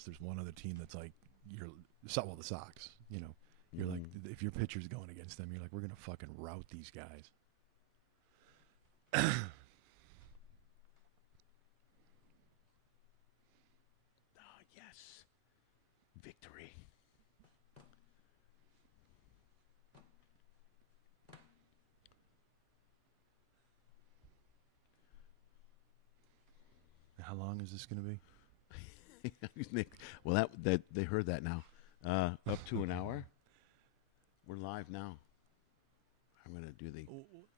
else. There's one other team that's like the Sox. You know, you're like if your pitcher's going against them, you're like we're gonna fucking rout these guys. Yes, victory. How long is this going to be? Well, that they heard that now. Up to an hour. We're live now. I'm going to do the.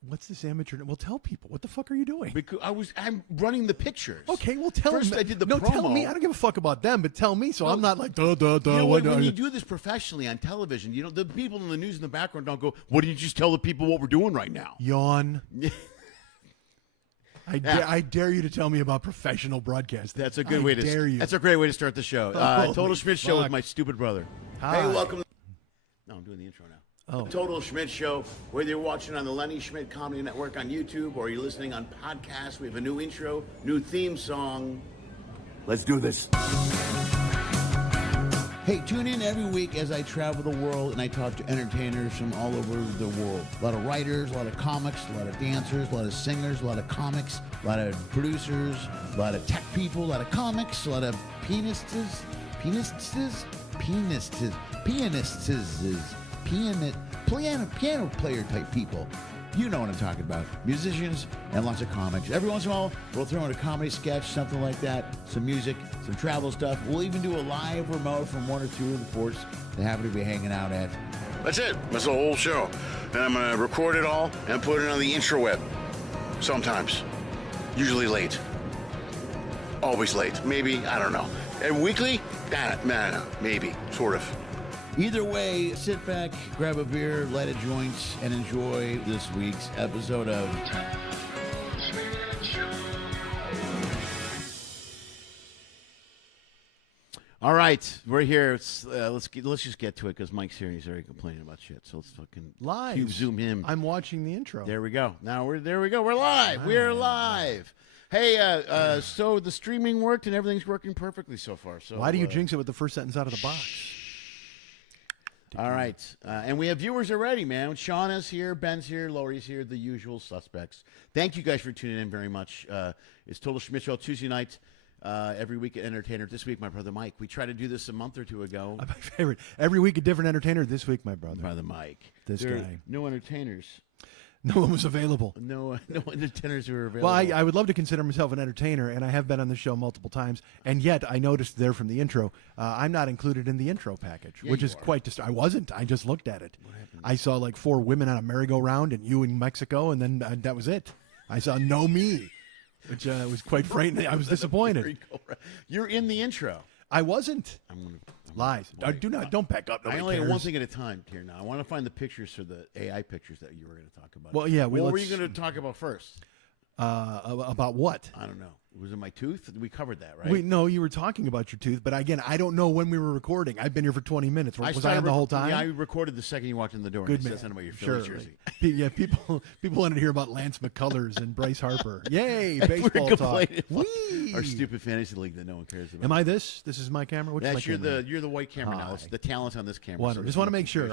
What's this amateur? Well, tell people. What the fuck are you doing? Because I'm running the pictures. Okay, well, tell First me. I did the no, promo. tell me. I don't give a fuck about them, but tell me so I'm not like, duh. You know, when you do this professionally on television, you know, the people in the news in the background don't go, what did you just tell the people what we're doing right now? Yawn. I dare you to tell me about professional broadcasting. That's a good way to. Dare you. That's a great way to start the show. Total Schmidt Show with my stupid brother. Hi. Hey, welcome. No, I'm doing the intro now. Oh. The Total Schmidt Show. Whether you're watching on the Lenny Schmidt Comedy Network on YouTube or you're listening on podcasts, we have a new intro, new theme song. Let's do this. Hey, tune in every week as I travel the world and I talk to entertainers from all over the world. A lot of writers, a lot of comics, a lot of dancers, a lot of singers, a lot of comics, a lot of producers, a lot of tech people, a lot of comics, a lot of pianists, piano player type people. You know what I'm talking about. Musicians and lots of comics. Every once in a while, we'll throw in a comedy sketch, something like that, some music, some travel stuff. We'll even do a live remote from one or two of the ports they happen to be hanging out at. That's it. That's the whole show. And I'm going to record it all and put it on the intro web. Sometimes. Usually late. Always late. Maybe. I don't know. And weekly? No. Maybe. Sort of. Either way, sit back, grab a beer, light a joint, and enjoy this week's episode of All right, we're here. Let's just get to it because Mike's here and he's already complaining about shit. So let's fucking live zoom him. I'm watching the intro. There we go. There we go. We're live. We're live. Hey, so the streaming worked and everything's working perfectly so far. So why do you jinx it with the first sentence out of the box? All right. And we have viewers already, man. Shauna's here, Ben's here, Lori's here, the usual suspects. Thank you guys for tuning in very much. It's Total Schmidt Show Tuesday night, every week at Entertainer. This week, my brother Mike. We tried to do this a month or two ago. My favorite. Every week a different entertainer. This week, my brother. Brother Mike. This guy. No entertainers. No one was available. No entertainers who were available. Well, I would love to consider myself an entertainer, and I have been on the show multiple times, and yet I noticed there from the intro, I'm not included in the intro package, which is quite I wasn't. I just looked at it. What happened? I saw like 4 women on a merry-go-round and you in Mexico, and then that was it. I saw no me, which was quite frightening. I was disappointed. You're in the intro. I wasn't. Lies. Don't back up. I only have one thing at a time here now. I want to find the pictures for the AI pictures that you were going to talk about. Well, yeah. What were you going to talk about first? About what? I don't know. Was it my tooth? We covered that, right? No, you were talking about your tooth, but again, I don't know when we were recording. I've been here for 20 minutes. Was I on the whole time? Yeah, I recorded the second you walked in the door. Good man. man. Said about your Phillies jersey. Right. Yeah, people wanted to hear about Lance McCullers and Bryce Harper. Yay, baseball talk. Our stupid fantasy league that no one cares about. Am I this? This is my camera? Which That's you're the white camera now. It's the talent on this camera. Wonderful. Just want to make sure.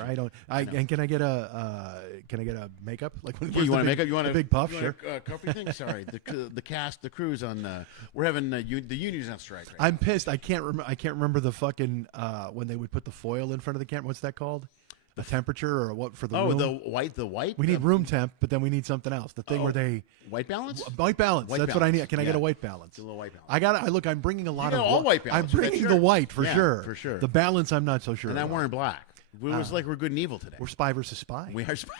And can I get a makeup? Like you want to make up? You want a big puff? Sure. Coffee thing. Sorry, the cast, the crews on. We're having the unions on strike. Right I'm pissed. I can't remember the fucking when they would put the foil in front of the camera. What's that called? The temperature or what for the room? The white. We need room temp, but then we need something else. The thing where they white balance. White balance. That's what I need. Can I get a white balance? A little white balance. Look. I'm bringing a lot of all white balance. I'm bringing the white for sure. For sure. The balance, I'm not so sure. And I'm wearing black. It was like we're good and evil today. We're spy versus spy. We are spy.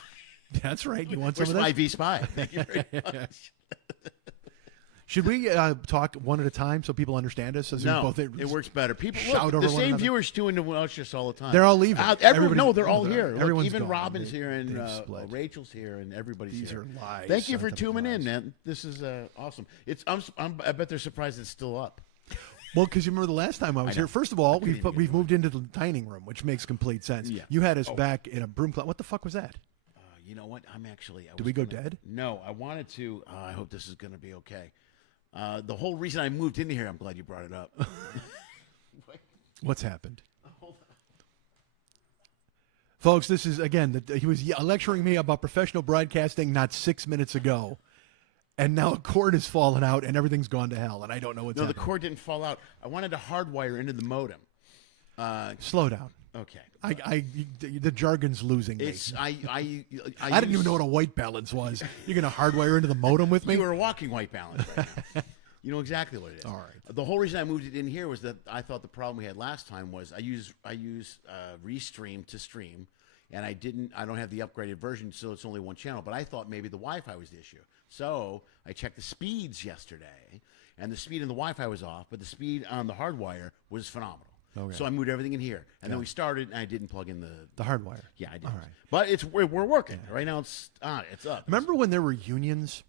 That's right. You want we're some of spy that? v spy. Thank you very much. Should we talk one at a time so people understand us? No, it works better. People shout over the one same another. viewers tune into us all the time. They're all leaving. No, they're all here. Everyone's even gone. Robin's here and Rachel's here and everybody's These here. Are lies. Thank you for tuning in, man. This is awesome. I bet they're surprised it's still up. Well, because you remember the last time I was here. First of all, we've moved into the dining room, which makes complete sense. Yeah. You had us back in a broom closet. What the fuck was that? You know what? Did we go dead? No, I wanted to. I hope this is going to be okay. The whole reason I moved into here, I'm glad you brought it up. What's happened? Folks, this is, again, he was lecturing me about professional broadcasting not 6 minutes ago. And now a cord has fallen out and everything's gone to hell. And I don't know what's happening. No, the cord didn't fall out. I wanted to hardwire into the modem. Slow down. Okay. The jargon's losing me. I didn't even know what a white balance was. You're going to hardwire into the modem with me? You were a walking white balance, right? You know exactly what it is. All right. The whole reason I moved it in here was that I thought the problem we had last time was I use Restream to stream, and I don't have the upgraded version, so it's only one channel. But I thought maybe the Wi-Fi was the issue. So I checked the speeds yesterday, and the speed in the Wi-Fi was off, but the speed on the hardwire was phenomenal. Okay. So I moved everything in here, and then we started, and I didn't plug in the hardwire. Yeah, I did. All right. But we're working right now. It's up. Remember when there were unions?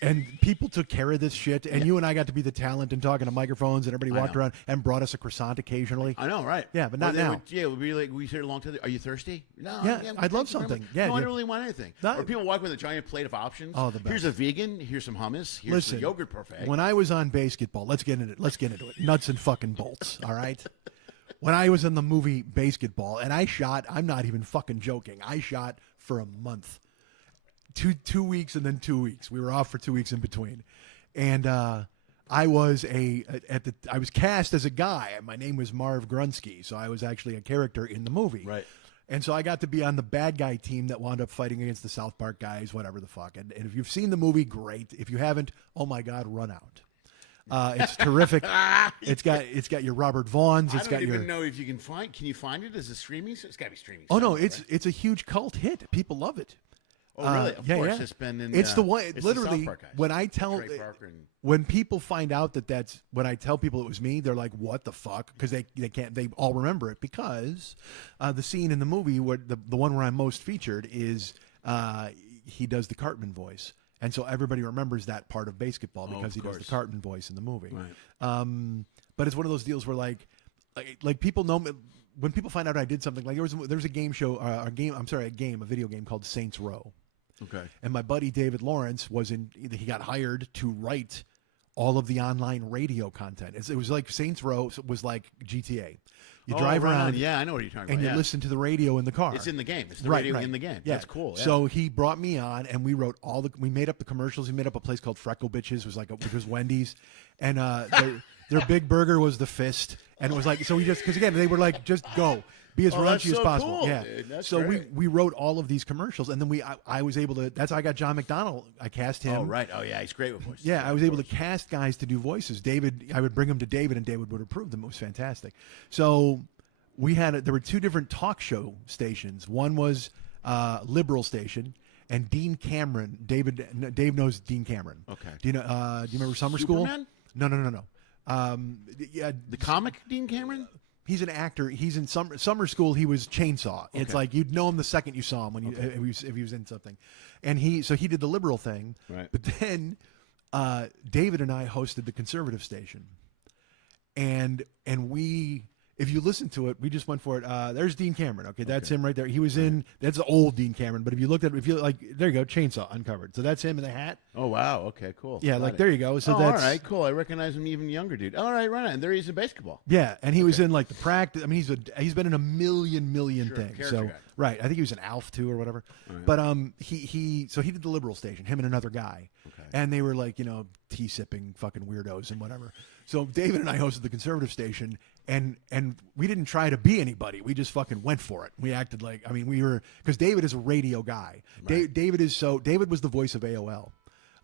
And people took care of this shit, and you and I got to be the talent and talking to microphones, and everybody walked around and brought us a croissant occasionally. I know, right? Yeah, but not now. It would be like we said a long time. Are you thirsty? No. Yeah, I'd love something. Yeah, no, I don't really want anything. Or people walk with a giant plate of options. Oh, the best. Here's a vegan. Here's some hummus. Here's the yogurt parfait. When I was on basketball, let's get into it. Nuts and fucking bolts. All right. When I was in the movie Basketball, and I shot, I'm not even fucking joking. I shot for a month. 2 weeks and then 2 weeks. We were off for 2 weeks in between, and I was cast as a guy. My name was Marv Grunsky, so I was actually a character in the movie. Right. And so I got to be on the bad guy team that wound up fighting against the South Park guys, whatever the fuck. And if you've seen the movie, great. If you haven't, oh my God, run out. It's terrific. It's got your Robert Vaughn's. I don't even know if you can find. Can you find it as a streaming? It's got to be streaming. Oh no, it's a huge cult hit. People love it. Oh really? Of course, yeah. It's been in. It's the one. Literally, when I tell when people find out that's when I tell people it was me, they're like, "What the fuck?" Because they can't. They all remember it because the scene in the movie where the one where I'm most featured is he does the Cartman voice. And so everybody remembers that part of basketball because he does the Cartman voice in the movie. Right. But it's one of those deals where like people know me, when people find out I did something. Like there was a game show, a video game called Saints Row. Okay. And my buddy David Lawrence he got hired to write all of the online radio content. It was like Saints Row was like GTA. You drive around. Yeah, I know what you're talking about. And you listen to the radio in the car. It's in the game. It's the radio in the game. Yeah. That's cool. Yeah. So he brought me on, and we wrote we made up the commercials. We made up a place called Freckle Bitches, which was Wendy's, and their big burger was the Fist, and it was like, so we because again they were like, just go. Be as raunchy as possible. Cool, yeah. Dude. That's so great. we wrote all of these commercials, and then I was able to. That's how I got John McDonnell. I cast him. Oh right. Oh yeah, he's great with voices. Yeah, I was able to cast guys to do voices. I would bring them to David, and David would approve them. It was fantastic. So there were two different talk show stations. One was liberal station, and Dean Cameron. Dave knows Dean Cameron. Okay. Do you remember Summer Superman? School? No. Yeah, the comic Dean Cameron. He's an actor. He's in summer school. He was Chainsaw. Okay. It's like you'd know him the second you saw him if he was in something, and he did the liberal thing. Right. But then David and I hosted the conservative station, and we. If you listen to it, we just went for it. There's Dean Cameron. Okay, that's him right there. He was in. That's the old Dean Cameron. But if you looked at it, there you go, Chainsaw uncovered. So that's him in the hat. Oh wow. Okay, cool. Yeah, there you go. So that's all right, cool. I recognize him even younger, dude. All right, right on. And there he's in basketball. Yeah, and he was in like the practice. I mean, he's been in a million things. So guy. right, I think he was in Alf too or whatever. Right. But he did the liberal station. Him and another guy. Okay. And they were like tea sipping fucking weirdos and whatever. So David and I hosted the conservative station. And we didn't try to be anybody. We just fucking went for it. We acted like, we were, because David is a radio guy. Right. David was the voice of AOL.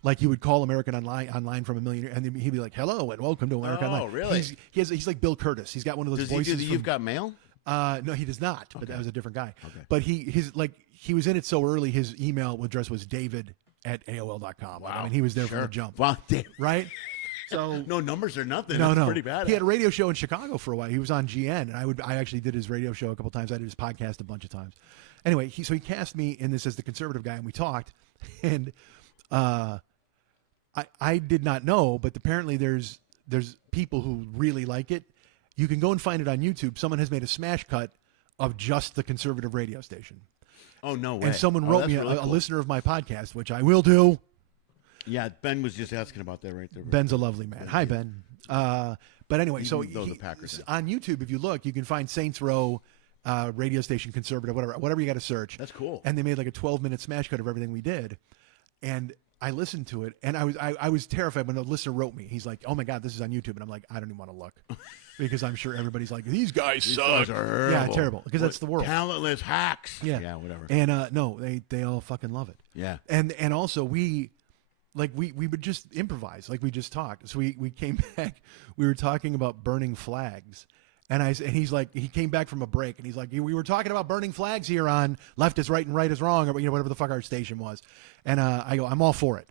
Like you would call American Online from a million, and he'd be like, "Hello and welcome to American Online." Oh, really? He's like Bill Curtis. He's got one of those voices. Does he do the You've Got Mail? No, he does not. But that was a different guy. Okay. But he was in it so early. His email address was david@aol.com. Wow. He was there from the jump. Wow. Right. So no numbers or nothing. No, That's pretty bad. He had a radio show in Chicago for a while. He was on GN, and I actually did his radio show a couple times. I did his podcast a bunch of times. Anyway, he cast me in this as the conservative guy, and we talked. And I did not know, but apparently there's people who really like it. You can go and find it on YouTube. Someone has made a smash cut of just the conservative radio station. Oh no way! And someone wrote me a listener of my podcast, which I will do. Yeah, Ben was just asking about that right there. Ben's a lovely man. Hi, Ben. But anyway, Even so though the Packers on YouTube, if you look, you can find Saints Row radio station conservative, whatever you got to search. That's cool. And they made like a 12-minute smash cut of everything we did, and I listened to it, and I was terrified when the listener wrote me. He's like, "Oh my God, this is on YouTube," and I'm like, "I don't even want to look," because I'm sure everybody's like, "These guys suck." Yeah, terrible. Because that's the world. Talentless hacks. Yeah, whatever. And no, they all fucking love it. Yeah. And also we would just improvise, like we just talked. So we came back, we were talking about burning flags. And he's like, he came back from a break, and he's like, we were talking about burning flags here on Left is Right and Right is Wrong, or whatever the fuck our station was. And I go, I'm all for it.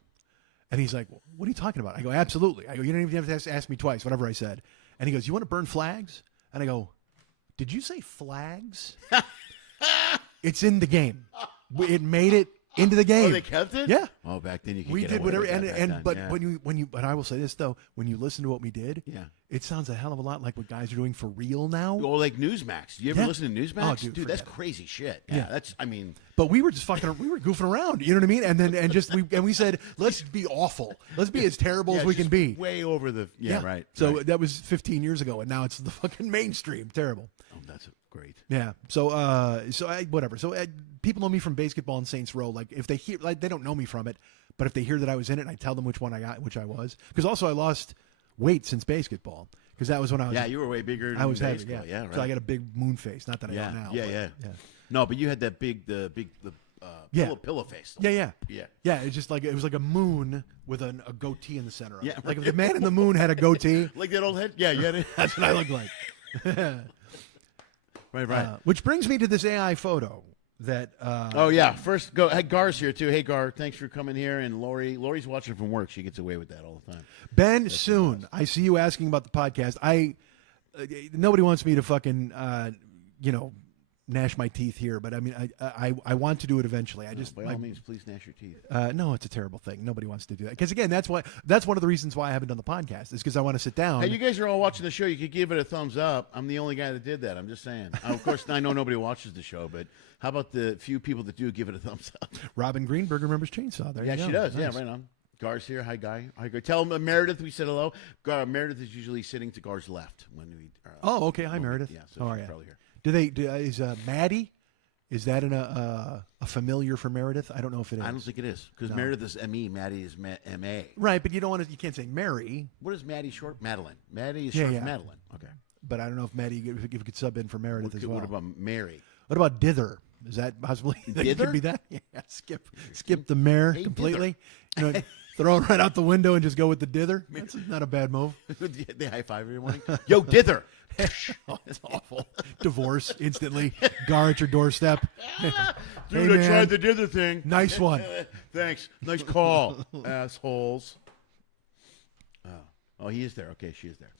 And he's like, what are you talking about? I go, absolutely. I go, you don't even have to ask me twice, whatever I said. And he goes, you want to burn flags? And I go, did you say flags? It's in the game. It made it into the game. Oh, they kept it? Yeah. Oh, back then you could we get did away whatever, with that back then, but but I will say this though, when you listen to what we did, it sounds a hell of a lot like what guys are doing for real now. Or like Newsmax. You ever listen to Newsmax? Oh, dude, that's crazy shit. Yeah, that's. I mean, but we were just we were goofing around. You know what I mean? And then we said, let's be awful. Let's be as terrible as we can be. Way over the right. So right. that was 15 years ago, and now it's the fucking mainstream. Terrible. Oh, that's great. Yeah. So whatever. So people know me from Basketball and Saints Row. Like if they hear, like they don't know me from it, but if they hear that I was in it, and I tell them which one I got, which I was, because also I lost weight since basketball, because that was when I was. Yeah, you were way bigger. I was heavy. Yeah. Right. So I got a big moon face. Not that I got now. Yeah. No, but you had that big, pillow face. Yeah. It's just like it was like a moon with a goatee in the center of it. Yeah, Like if the man in the moon had a goatee, like that old head. Yeah, you had it. That's what I look like. Right. Which brings me to this AI photo that. Oh yeah, first go. Hey, Gar's here too. Hey Gar, thanks for coming here. And Lori's watching from work. She gets away with that all the time. Ben, soon I see you asking about the podcast. Nobody wants me to fucking gnash my teeth here, but I mean I want to do it eventually. By all means, please gnash your teeth. No, it's a terrible thing. Nobody wants to do that, because again, that's one of the reasons why I haven't done the podcast, is because I want to sit down. Hey, you guys are all watching the show. You could give it a thumbs up. I'm the only guy that did that. I'm just saying. Of course, I know nobody watches the show, but how about the few people that do give it a thumbs up? Robin Greenberg remembers Chainsaw. There you go. Yeah, she does. Nice. Yeah, right on. Gar's here. Hi, Guy. Hi, Guy. Tell him Meredith we said hello. Meredith is usually sitting to Gar's left when we. Oh, okay. Hi, Meredith. Yeah, so how are she's you? probably here. Is Maddie? Is that a familiar for Meredith? I don't know if it is. I don't think it is, because Meredith is M.E., Maddie is M.A. Right, but you can't say Mary. What is Maddie short? Madeline. Maddie is short for Madeline. Okay. But I don't know if Maddie, if you could sub in for Meredith as well. What about Mary? What about Dither? Is that possibly? It could be that? Yeah, skip the mare completely. Throw it right out the window and just go with the dither. That's not a bad move. They high five every morning. Yo, dither. Oh, that's awful. Divorce instantly. Gar at your doorstep. Dude, I tried the dither thing. Nice one. Thanks. Nice call, assholes. Oh, he is there. Okay, she is there.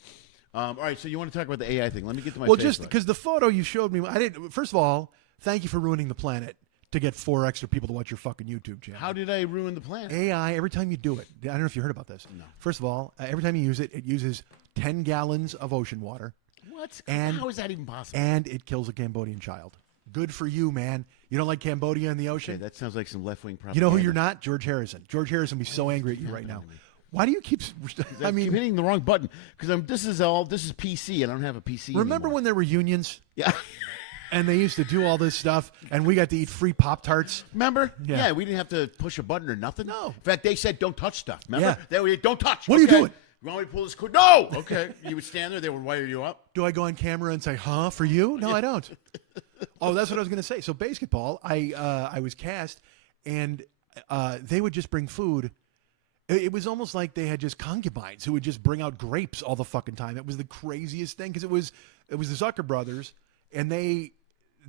All right, so you want to talk about the AI thing? Let me get to my. Well, just because the photo you showed me, I didn't. First of all, thank you for ruining the planet to get 4 extra people to watch your fucking YouTube channel. How did I ruin the planet? AI, every time you do it, I don't know if you heard about this. No. First of all, every time you use it, it uses 10 gallons of ocean water. What? And, how is that even possible? And it kills a Cambodian child. Good for you, man. You don't like Cambodia in the ocean? Okay, that sounds like some left-wing propaganda. You know who you're not? George Harrison. George Harrison would be so angry at you right now. Why do you keep... I mean, you're hitting the wrong button, because this is PC, and I don't have a PC Remember anymore. when there were unions? Yeah. And they used to do all this stuff, and we got to eat free Pop-Tarts. Remember? Yeah. We didn't have to push a button or nothing. No. In fact, they said, don't touch stuff. Remember? Yeah. Don't touch. What are you doing? You want me to pull this cord? No! Okay. You would stand there. They would wire you up. Do I go on camera and say, huh, for you? No, I don't. Oh, that's what I was going to say. So basketball, I was cast, and they would just bring food. It was almost like they had just concubines who would just bring out grapes all the fucking time. It was the craziest thing, because it was the Zucker brothers, and they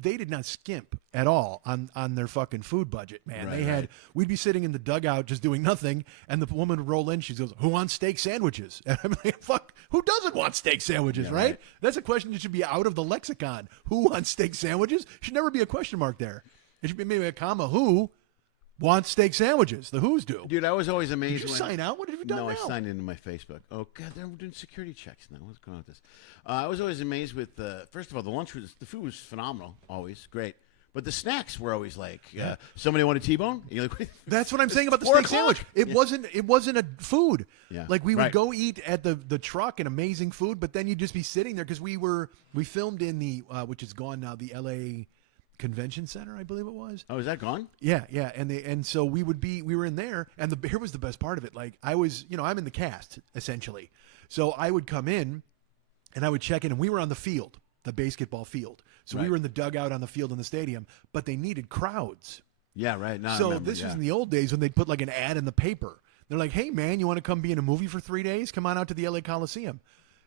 did not skimp at all on their fucking food budget, man. Right, we'd be sitting in the dugout just doing nothing, and the woman would roll in. She goes, "Who wants steak sandwiches?" And I'm like, "Fuck, who doesn't want steak sandwiches?" Yeah, right? That's a question that should be out of the lexicon. Who wants steak sandwiches? Should never be a question mark there. It should be maybe a comma. Who wants steak sandwiches? The who's do. Dude, I was always amazed. Did you sign out? What have you done now? No, I signed into my Facebook. Oh, God, they're doing security checks now. What's going on with this? I was always amazed with, first of all, the food was phenomenal, always, great. But the snacks were always like, somebody want a T-bone? You're like, that's what I'm saying about the steak sandwich. It wasn't a food. Yeah. Like we would go eat at the truck and amazing food, but then you'd just be sitting there because we filmed in the which is gone now, the LA Convention Center, I believe it was. Oh, is that gone? Yeah, and so we were in there, and here was the best part of it. Like I was, I'm in the cast essentially, so I would come in, and I would check in, and we were on the field, the basketball field. So we were in the dugout on the field in the stadium, but they needed crowds. Yeah, right. No, so this was in the old days when they'd put like an ad in the paper. They're like, "Hey man, you want to come be in a movie for 3 days? Come on out to the LA Coliseum."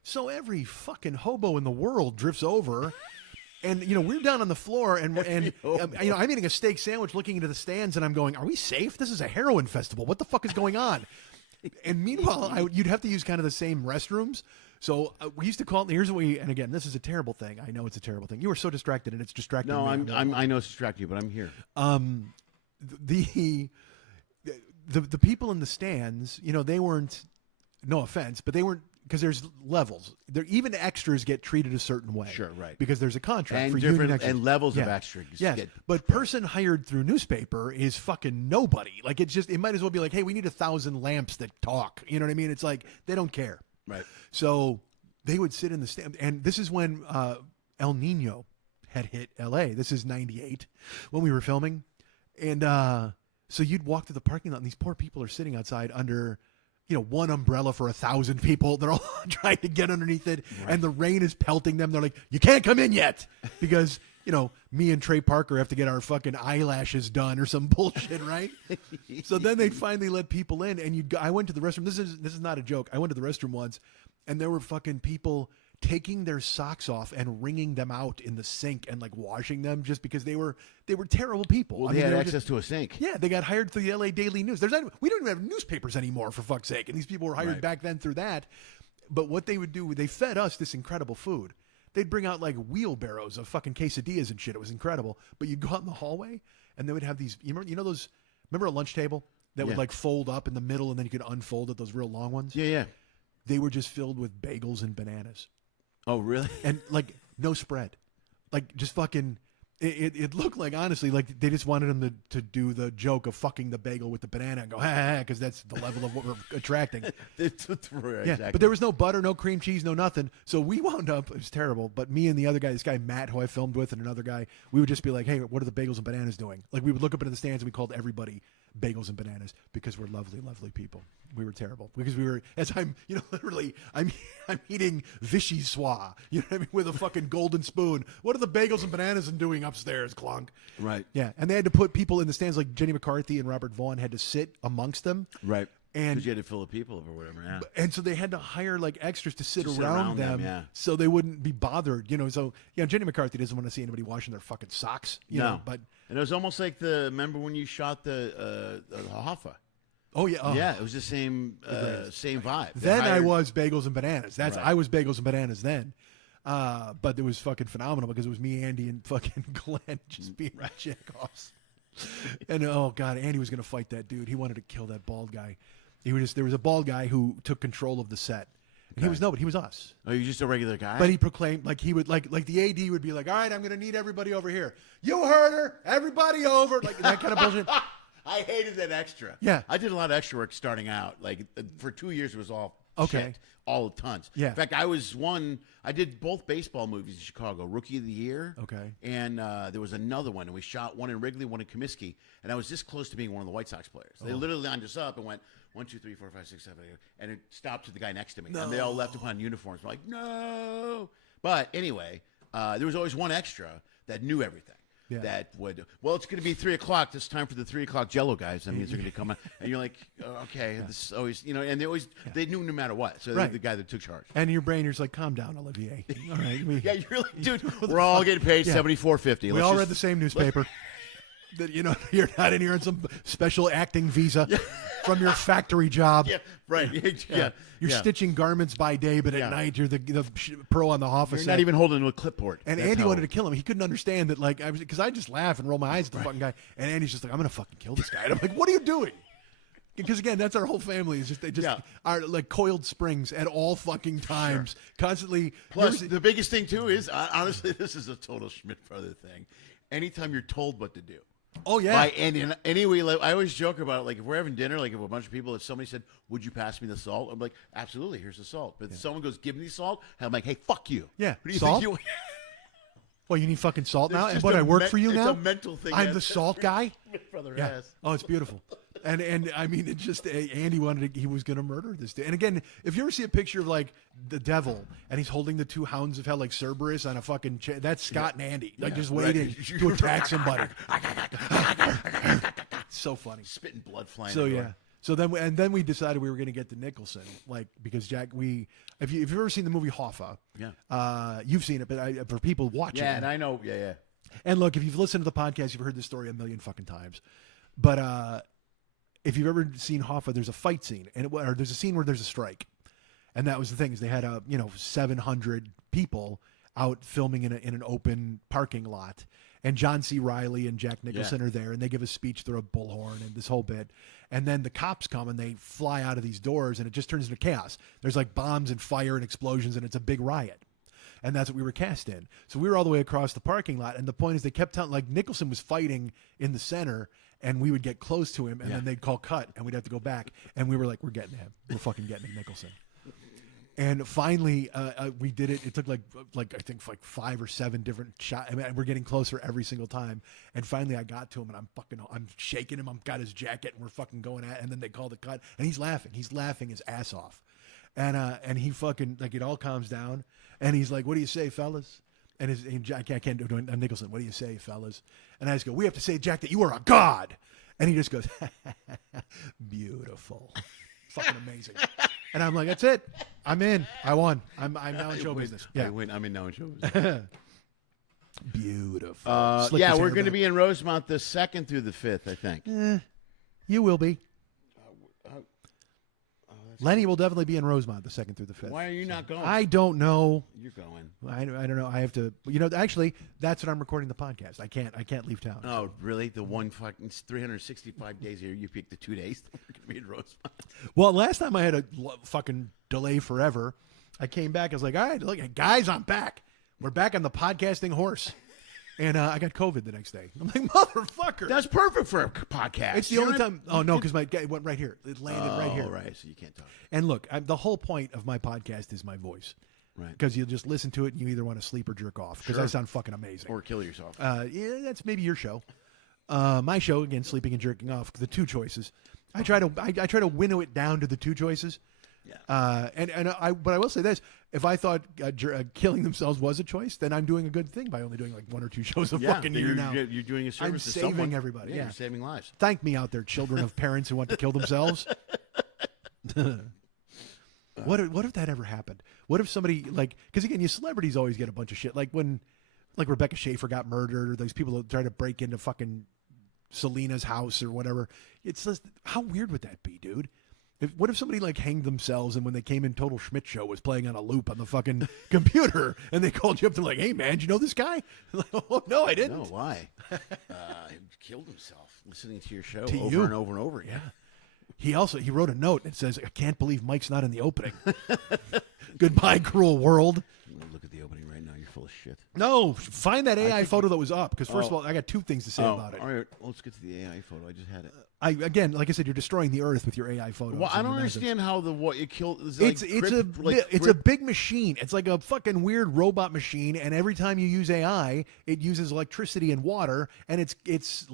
So every fucking hobo in the world drifts over. And, we're down on the floor, and I'm eating a steak sandwich looking into the stands, and I'm going, are we safe? This is a heroin festival. What the fuck is going on? And meanwhile, you'd have to use kind of the same restrooms. So we used to call it, and again, this is a terrible thing. I know it's a terrible thing. You were so distracted, and it's distracting me. No, I know it's distracting you, but I'm here. The people in the stands, they weren't, no offense, but they weren't, because there's levels. Even extras get treated a certain way. Sure, right. Because there's a contract and for different union extras. and levels of extras. Yes, but person hired through newspaper is fucking nobody. Like it might as well be like, hey, we need 1,000 lamps that talk. You know what I mean? It's like they don't care. Right. So they would sit in the stand, and this is when El Nino had hit L.A. This is '98 when we were filming, and so you'd walk to the parking lot, and these poor people are sitting outside under, one umbrella for 1,000 people. They're all trying to get underneath it, and the rain is pelting them. They're like, you can't come in yet because, me and Trey Parker have to get our fucking eyelashes done or some bullshit, right? So then they'd finally let people in, and I went to the restroom. This is not a joke. I went to the restroom once, and there were fucking people taking their socks off and wringing them out in the sink and like washing them just because they were terrible people. Well, they had access to a sink. Yeah, they got hired through the LA Daily News. We don't even have newspapers anymore, for fuck's sake. And these people were hired back then through that. But what they would do, they fed us this incredible food. They'd bring out like wheelbarrows of fucking quesadillas and shit. It was incredible. But you'd go out in the hallway and they would have these, remember a lunch table that would like fold up in the middle and then you could unfold it, those real long ones? Yeah. They were just filled with bagels and bananas. Oh, really? And like no spread, like just fucking. It looked like, honestly, like they just wanted him to do the joke of fucking the bagel with the banana and go ha ha, because that's the level of what we're attracting. Exactly. But there was no butter, no cream cheese, no nothing. So we wound up, it was terrible. But me and the other guy, this guy Matt, who I filmed with, and another guy, we would just be like, hey, what are the bagels and bananas doing? Like we would look up into the stands and we called everybody bagels and bananas because we're lovely, lovely people. We were terrible because we were, as I'm, literally, I'm eating vichyssoise, with a fucking golden spoon. What are the bagels and bananas doing upstairs, clunk? Right. Yeah, and they had to put people in the stands like Jenny McCarthy and Robert Vaughn had to sit amongst them. Right. And because you had to fill the people or whatever. Yeah. And so they had to hire like extras to sit around them, so they wouldn't be bothered. So Jenny McCarthy doesn't want to see anybody washing their fucking socks. You know, but and it was almost like remember when you shot the Hoffa? Oh yeah, yeah, it was the same vibe. Then I was bagels and bananas. I was bagels and bananas then. But it was fucking phenomenal because it was me, Andy, and fucking Glenn just being jack-offs. And oh god, Andy was gonna fight that dude. He wanted to kill that bald guy. There was a bald guy who took control of the set. And he was nobody. He was us. Oh, you're just a regular guy. But he proclaimed like he would like the AD would be like, all right, I'm gonna need everybody over here. You heard her. Everybody over. Like that kind of bullshit. I hated that extra. Yeah. I did a lot of extra work starting out. Like for 2 years, it was all shit, all tons. Yeah. In fact, I did both baseball movies in Chicago, Rookie of the Year. Okay. And there was another one, and we shot one in Wrigley, one in Comiskey, and I was this close to being one of the White Sox players. They literally lined us up and went 1, 2, 3, 4, 5, 6, 7, 8, and it stopped to the guy next to me. No. And they all left upon uniforms. I'm like, no. But anyway, there was always one extra that knew everything. Yeah. That would, it's going to be 3 o'clock. It's time for the 3 o'clock Jello guys. That means they're going to come out. And you're like, oh, okay, this is always, and they knew no matter what. So they're the guy that took charge. And in your brain, you're just like, calm down, Olivier. All right. You're like, dude, we're all getting paid $74.50. We all read the same newspaper. That you're not in here on some special acting visa from your factory job. Yeah, right. You're stitching garments by day, but at night you're the pro on the office. You're not even holding a clipboard. And Andy wanted to kill him. He couldn't understand that, like, because I just laugh and roll my eyes at the fucking guy. And Andy's just like, I'm gonna fucking kill this guy. And I'm like, what are you doing? Because again, that's our whole family. Is just they just are like coiled springs at all fucking times, constantly. Plus, the biggest thing too is honestly, this is a total Schmidt Brother thing. Anytime you're told what to do. Oh yeah. By Andy. And anyway, like, I always joke about it. Like if we're having dinner, like if a bunch of people, if somebody said, "Would you pass me the salt?" I'm like, "Absolutely. Here's the salt." But if someone goes, "Give me the salt," I'm like, "Hey, fuck you." Yeah. What do you salt? think you? Well, you need fucking salt now, and just what a I work for you now. It's a mental thing. I'm the salt guy. Schmidt Brother Yeah. has. Oh, it's beautiful. And I mean, it just Andy he was going to murder this dude. And again, if you ever see a picture of like the devil and he's holding the two hounds of hell like Cerberus on a fucking that's Scott and Andy, like just waiting to attack somebody. So funny, Spitting blood flying. So everywhere. So then we decided we were going to get to Nicholson, like because Jack, if you've ever seen the movie Hoffa, you've seen it, but for people watching, and I know, And look, if you've listened to the podcast, you've heard this story a million fucking times, but if you've ever seen Hoffa, there's a fight scene, or there's a scene where there's a strike, and that was the thing is they had 700 people out filming in an open parking lot. And John C. Reilly and Jack Nicholson are there, and they give a speech through a bullhorn and this whole bit. And then the cops come, and they fly out of these doors, and it just turns into chaos. There's like bombs and fire and explosions, and it's a big riot. And that's what we were cast in. So we were all the way across the parking lot, and the point is they kept telling, like Nicholson was fighting in the center, and we would get close to him, and then they'd call cut, and we'd have to go back. And we were like, we're getting him. We're fucking getting Nicholson. And finally, we did it. It took like I think like 5 or 7 different shots. I mean, we're getting closer every single time. And finally, I got to him, and I'm shaking him. I've got his jacket, and we're fucking going at. And then they call the cut, and he's laughing. He's laughing his ass off. And he fucking like it all calms down, and he's like, "What do you say, fellas?" And Jack, I can't do it. Nicholson, what do you say, fellas? And I just go, "We have to say, Jack, that you are a god." And he just goes, "Beautiful." Fucking amazing. And I'm like, that's it. I'm in. I won. I'm now in show business. Yeah. I'm in now in show business. Beautiful. We're going to be in Rosemont the 2nd through the 5th, I think. You will be. Lenny will definitely be in Rosemont the 2nd through the 5th. Why are you not going? I don't know. You're going. I don't know. I have to. Actually, that's when I'm recording the podcast. I can't leave town. Oh, really? The one fucking 365 days a year, you pick the 2 days that you're going to be in Rosemont. Well, last time I had a fucking delay forever. I came back. I was like, all right, look, guys, I'm back. We're back on the podcasting horse. And I got COVID the next day. I'm like, motherfucker. That's perfect for a podcast. It's the only time. Oh, no, because it went right here. It landed right here. Oh, right. So you can't talk. And look, the whole point of my podcast is my voice. Right. Because you'll just listen to it and you either want to sleep or jerk off. Because I sound fucking amazing. Or kill yourself. Yeah, that's maybe your show. My show, again, sleeping and jerking off. The 2 choices. I try to winnow it down to the 2 choices. Yeah. But I will say this: if I thought killing themselves was a choice, then I'm doing a good thing by only doing like 1 or 2 shows a fucking year now. You're doing a service I'm to saving someone. everybody. Yeah, You're saving lives. Thank me out there, children of parents who want to kill themselves. What if that ever happened? What if somebody because again, you celebrities always get a bunch of shit. Like when Rebecca Schaefer got murdered, or those people that try to break into fucking Selena's house or whatever. It's just, how weird would that be, dude? What if somebody hanged themselves and when they came in, Total Schmidt Show was playing on a loop on the fucking computer and they called you up to hey man, do you know this guy? Oh, no, I didn't. No, why? He killed himself listening to your show to over you. And over and over again. Yeah. He wrote a note that says, "I can't believe Mike's not in the opening." Goodbye, cruel world. Look at the opening right now. You're full of shit. No, find that AI photo that was up. Because first of all, I got 2 things to say about it. All right, let's get to the AI photo. I just had it. Again, like I said, you're destroying the earth with your AI photos. Well, I don't understand how it killed. It's a big machine. It's like a fucking weird robot machine, and every time you use AI, it uses electricity and water, and it's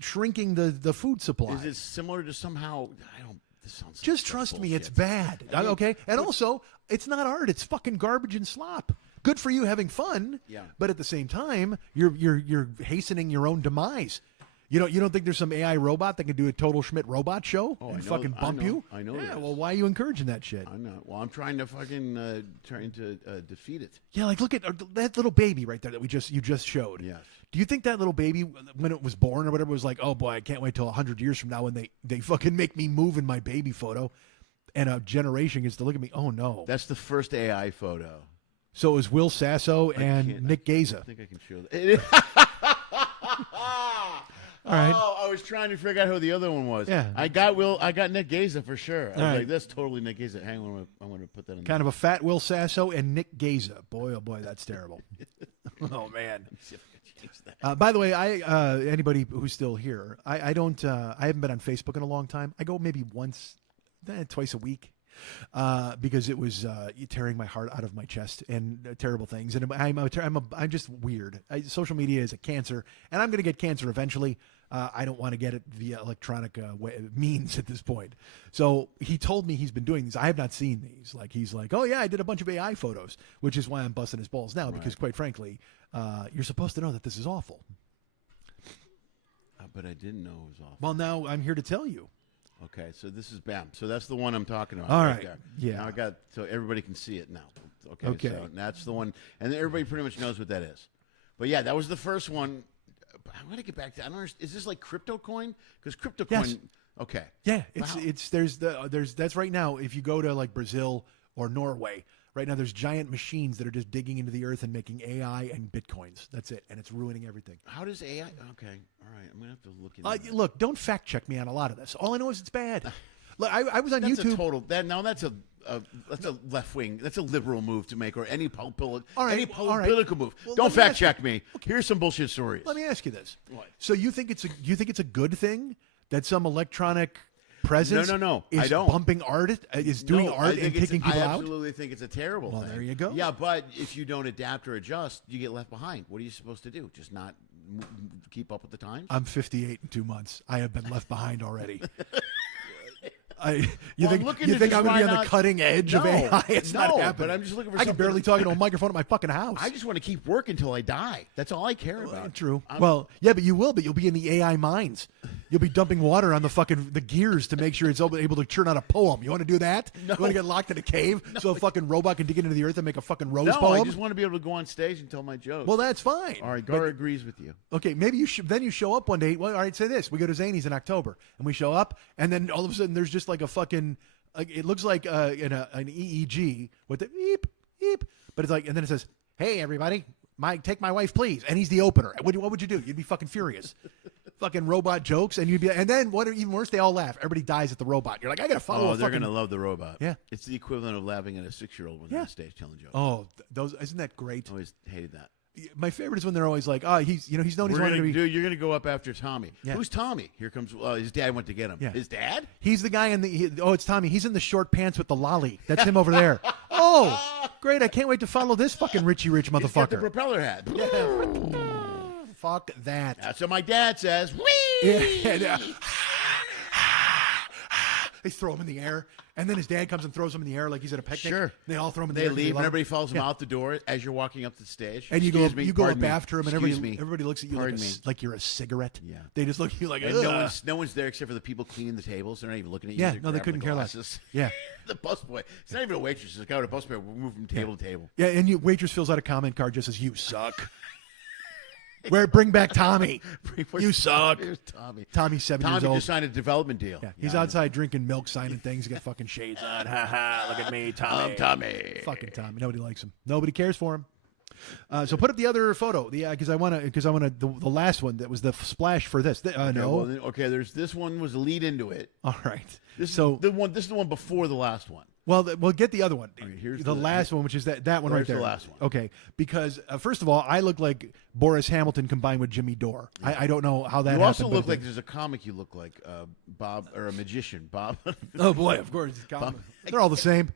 shrinking the food supply. Is it similar to somehow? I don't. This sounds. Just trust me, it's bad. Okay, and also, it's not art. It's fucking garbage and slop. Good for you having fun. Yeah. But at the same time, you're hastening your own demise. You don't think there's some AI robot that can do a Total Schmidt robot show and fucking bump you? I know. Yeah. Well, why are you encouraging that shit? I know. Well, I'm trying to fucking defeat it. Yeah, look at that little baby right there that you just showed. Yes. Do you think that little baby, when it was born or whatever, was like, oh boy, I can't wait till 100 years from now when they fucking make me move in my baby photo, and a generation gets to look at me? Oh no. That's the first AI photo. So it was Will Sasso and Nick Gaza. I think I can show that. All right. Oh, I was trying to figure out who the other one was. Yeah. I got Nick Gaza for sure. I was like, that's totally Nick Gaza. Hang on, I'm going to put that in. Kind of a fat Will Sasso and Nick Gaza. Boy, oh boy, that's terrible. Oh man. By the way, anybody who's still here, I haven't been on Facebook in a long time. I go maybe once, twice a week. Because it was tearing my heart out of my chest and terrible things, and I'm just weird. Social media is a cancer, and I'm going to get cancer eventually. I don't want to get it via electronic means at this point. So he told me he's been doing these. I have not seen these. Like he's like, oh yeah, I did a bunch of AI photos, which is why I'm busting his balls now. Because quite frankly, you're supposed to know that this is awful. But I didn't know it was awful. Well, now I'm here to tell you. Okay, so this is BAM. So that's the one I'm talking about. All right. There. Yeah. Now I got so everybody can see it now. Okay. So that's the one, and everybody pretty much knows what that is. But yeah, that was the first one. I want to get back to. I don't understand. Is this like crypto coin? Because crypto coin. Yes. Okay. Yeah, there's that's right now. If you go to like Brazil or Norway. Right now, there's giant machines that are just digging into the earth and making AI and bitcoins. That's it, and it's ruining everything. How does AI? Okay, all right. I'm gonna have to look into Look, don't fact check me on a lot of this. All I know is it's bad. Look, I was on YouTube. That's a left wing. That's a liberal move to make, or any political move. Well, don't fact check me. Okay. Here's some bullshit stories. Let me ask you this. What? So you think it's a good thing that some electronic presence No. is I don't. bumping art, is doing art and kicking people out? I absolutely think it's a terrible thing. Well, there you go. Yeah, but if you don't adapt or adjust, you get left behind. What are you supposed to do? Just not keep up with the times? I'm 58 in 2 months. I have been left behind already. You think I'm going to be on the cutting edge of AI? It's not happening. But I'm just looking for I can barely talk into a microphone at my fucking house. I just want to keep working until I die. That's all I care about. True. But you will. But you'll be in the AI mines. You'll be dumping water on the gears to make sure it's able to churn out a poem. You want to do that? No. You want to get locked in a cave so a fucking robot can dig into the earth and make a fucking rose poem? No, I just want to be able to go on stage and tell my jokes. Well, that's fine. All right, Gar agrees with you. Okay, maybe you show up one day. Well, all right, say this. We go to Zany's in October, and we show up, and then all of a sudden there's just like a fucking, it looks like an EEG with the beep, beep, but it's like, and then it says, hey, everybody, take my wife, please. And he's the opener. What would you do? You'd be fucking furious. Fucking robot jokes, and then what? Even worse, they all laugh. Everybody dies at the robot. You're like, I gotta follow. Oh, they're gonna love the robot. Yeah, it's the equivalent of laughing at a 6-year-old when they're on stage telling jokes. Oh, isn't that great? I always hated that. My favorite is when they're always like, oh, he's known he's wanted to be. Dude, you're gonna go up after Tommy. Yeah. Who's Tommy? Here comes his dad went to get him. Yeah. His dad? He's the guy it's Tommy. He's in the short pants with the lolly. That's him over there. Oh, great! I can't wait to follow this fucking Richie Rich motherfucker. He's got the propeller hat. Yeah. Fuck that. That's what my dad says. Whee! Yeah. They throw him in the air, and then his dad comes and throws him in the air like he's at a picnic. Sure. They all throw him in the air. They leave, and everybody follows him out the door as you're walking up the stage. And you go up after him, and everybody looks at you like you're a cigarette. Yeah. They just look at you like, and no one's there except for the people cleaning the tables. They're not even looking at you. Yeah, no, they couldn't care less. Yeah. The busboy. It's not even a waitress. It's a guy with a busboy. We'll move from table to table. Yeah, and waitress fills out a comment card just says, you suck. Bring back Tommy. You suck. Here's Tommy. Tommy's 7 years old. Tommy just signed a development deal. Yeah, he's outside drinking milk, signing things. He's got fucking shades on. Ha ha! Look at me, Tommy. I'm Tommy. Fucking Tommy. Nobody likes him. Nobody cares for him. So put up the other photo. Because I want the last one that was the splash for this. There's this one was a lead into it. All right. This is the one before the last one. Well, we'll get the other one. Right, here's the last one, which is that one right there. The last one. Okay, because first of all, I look like Boris Hamilton combined with Jimmy Dore. Yeah. I don't know how that happened. You also look like there's a comic you look like, Bob, or a magician, Bob. Oh, boy, of course. They're all the same.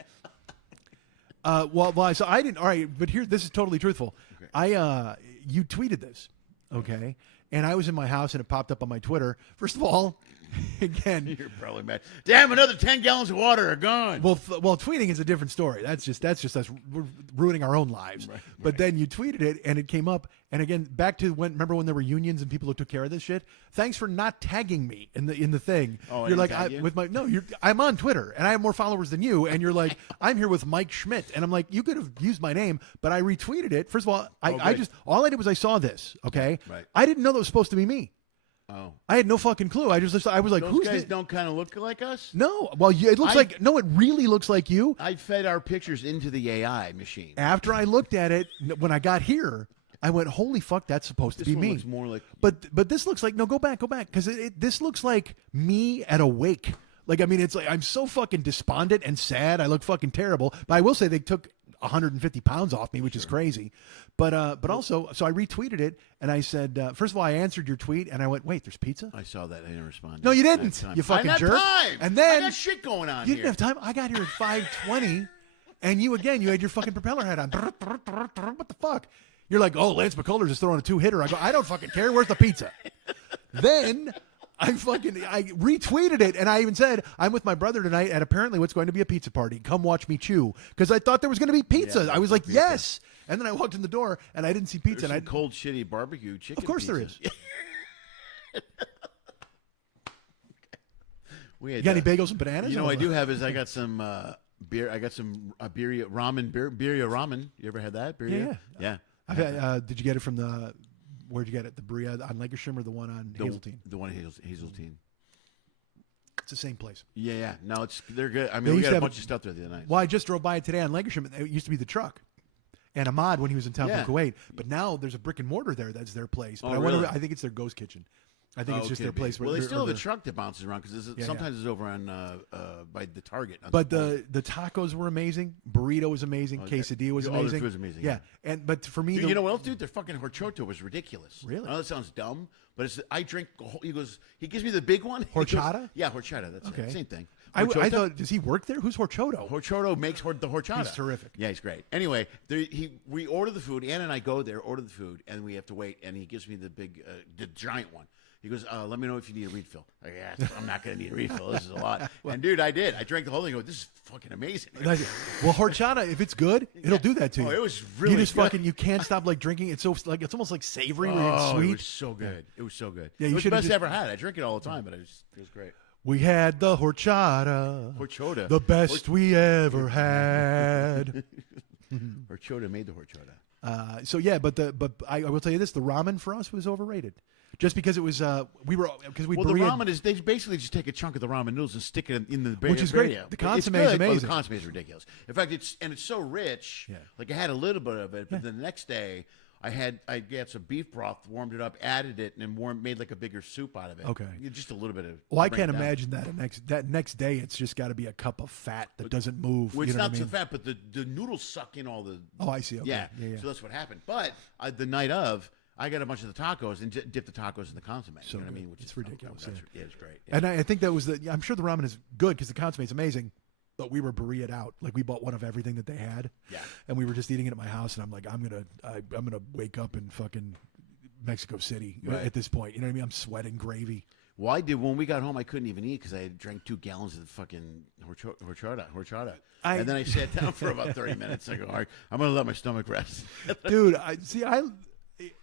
So I didn't. All right, but this is totally truthful. Okay. You tweeted this, okay? And I was in my house, and it popped up on my Twitter. First of all, again, you're probably mad. Damn, another 10 gallons of water are gone. Well, tweeting is a different story. That's just us ruining our own lives. Right, but then you tweeted it, and it came up. And again, back to remember when there were unions and people who took care of this shit. Thanks for not tagging me in the thing. Oh, you're like I'm on Twitter and I have more followers than you. And you're like, I'm here with Mike Schmidt, and I'm like, you could have used my name, but I retweeted it. First of all, all I did was I saw this. Okay, right. I didn't know that was supposed to be me. Oh, I had no fucking clue. I was like, those who's guys this? don't kind of look like us? No. Well, it looks like it really looks like you. I fed our pictures into the AI machine. After I looked at it, when I got here, I went, holy fuck, that's supposed to be me. Looks more like, but this looks like, no, go back, because this looks like me at a wake. Like, I mean, it's like I'm so fucking despondent and sad. I look fucking terrible. But I will say they took 150 pounds off me, which is crazy. But also, so I retweeted it and I said, first of all, I answered your tweet and I went, wait, there's pizza? I saw that. I didn't respond. No, you didn't. You fucking I got jerk. time. And then I got shit going on you here. didn't have time. I got here at 5:20, and you had your fucking propeller hat on. What the fuck? You're like, oh, Lance McCullers is throwing a 2-hitter. I go, I don't fucking care. Where's the pizza? Then I retweeted it, and I even said, I'm with my brother tonight at apparently what's going to be a pizza party. Come watch me chew. Because I thought there was going to be pizza. Yeah, I was like, pizza. yes. And then I walked in the door, and I didn't see pizza. There's some cold, shitty barbecue chicken. Of course pizza. there is. You got any bagels and bananas? You know, I do have is I got some beer. I got some birria ramen. You ever had that? Birria? Yeah. Did you get it from the? Where'd you get it? The Birria on Lancashire or the one on Hazeltine? The one on Hazeltine. It's the same place. Yeah. No, they're good. I mean, we got a bunch of stuff there the other night. Well, I just drove by it today on Lancashire. It used to be the truck. And Ahmad when he was in town from Kuwait. But now there's a brick and mortar there. That's their place. But really? I think it's their ghost kitchen. I think it's just their place. Well, they still have a truck that bounces around because sometimes it's over on by the Target. But the tacos were amazing. Burrito was amazing. Quesadilla was amazing. Their food was amazing. Yeah. But for me, dude, you know what else, dude? Their fucking horchata was ridiculous. Really? I know that sounds dumb, but I drink. He gives me the big one. Horchata? Yeah, horchata. That's it. Same thing. I thought, does he work there? Who's Horchoto? Horchoto makes the horchata. He's terrific. Yeah, he's great. Anyway, we order the food. Ann and I go there, order the food, and we have to wait. And he gives me the big, the giant one. He goes, let me know if you need a refill. Like, yeah, I'm not going to need a refill. This is a lot. And, dude, I did. I drank the whole thing. I go, this is fucking amazing. Well, horchata, if it's good, it'll do that to you. Oh, it was really good. You can't stop drinking. It's so it's almost like savory and sweet. It was so good. It was so good. Yeah, it was the best I ever had. I drink it all the time, but it was great. We had the horchata. Horchata. The best we ever had. Horchata made the horchata. But I will tell you this: the ramen for us was overrated, just because it was the ramen is they basically just take a chunk of the ramen noodles and stick it in the which is great. The consomme is amazing. Oh, the consomme is ridiculous. In fact, it's so rich. Yeah. Like I had a little bit of it, but the next day I got some beef broth, warmed it up, added it, and then made like a bigger soup out of it. Okay, just a little bit of. Well, I can't imagine that next day it's just got to be a cup of fat that doesn't move. Well, it's not so fat, but the noodles suck in all the. Oh, I see. Okay. Yeah. So that's what happened. But the night of, I got a bunch of the tacos and dipped the tacos in the consomme. So you know what I mean? Which it's is ridiculous. Yeah, it's great. Yeah. And I think that was I'm sure the ramen is good because the consomme is amazing. But we were burried out. Like we bought one of everything that they had. Yeah. And we were just eating it at my house, and I'm like, I'm gonna wake up in fucking Mexico City at this point. You know what I mean? I'm sweating gravy. Well, I did when we got home. I couldn't even eat because I drank 2 gallons of the fucking horchata. And then I sat down for about 30 minutes. I go, all right, I'm gonna let my stomach rest. Dude,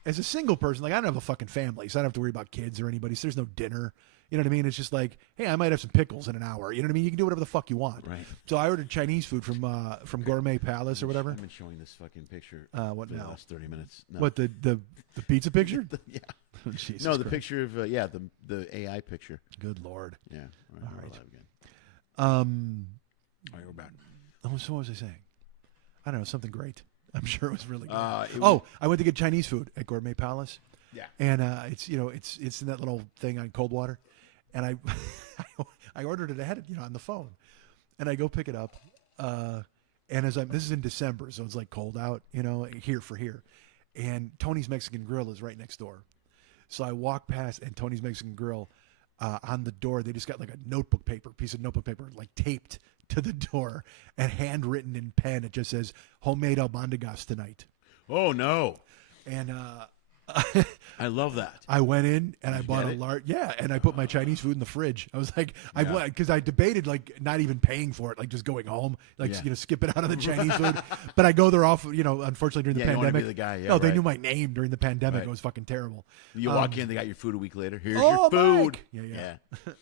as a single person, like I don't have a fucking family, so I don't have to worry about kids or anybody. So there's no dinner. You know what I mean? It's just like, hey, I might have some pickles in an hour. You know what I mean? You can do whatever the fuck you want. Right. So I ordered Chinese food from Gourmet Palace or whatever. I've been showing this fucking picture what for now? the last 30 minutes. No. What, the picture picture? Yeah. Oh, Jesus no, the Christ. picture of, the AI picture. Good Lord. Yeah. All right. Again. All right, we're back. So what was I saying? I don't know, something great. I'm sure it was really good. I went to get Chinese food at Gourmet Palace. Yeah. And it's in that little thing on cold water. And I ordered it ahead, on the phone, and I go pick it up. And this is in December, so it's like cold out, here. And Tony's Mexican Grill is right next door. So I walk past, and Tony's Mexican Grill, on the door, they just got like a piece of notebook paper, like taped to the door and handwritten in pen. It just says homemade albondigas tonight. Oh no. And, I love that. I went in and I bought a large, and I put my Chinese food in the fridge. I was like, because I debated like not even paying for it, like just going home, like skip it out of the Chinese food. But I go there off, unfortunately during the pandemic. You want to be the guy. Yeah, they knew my name during the pandemic. It was fucking terrible. You walk in, they got your food a week later. Here's your food. Mike. Yeah.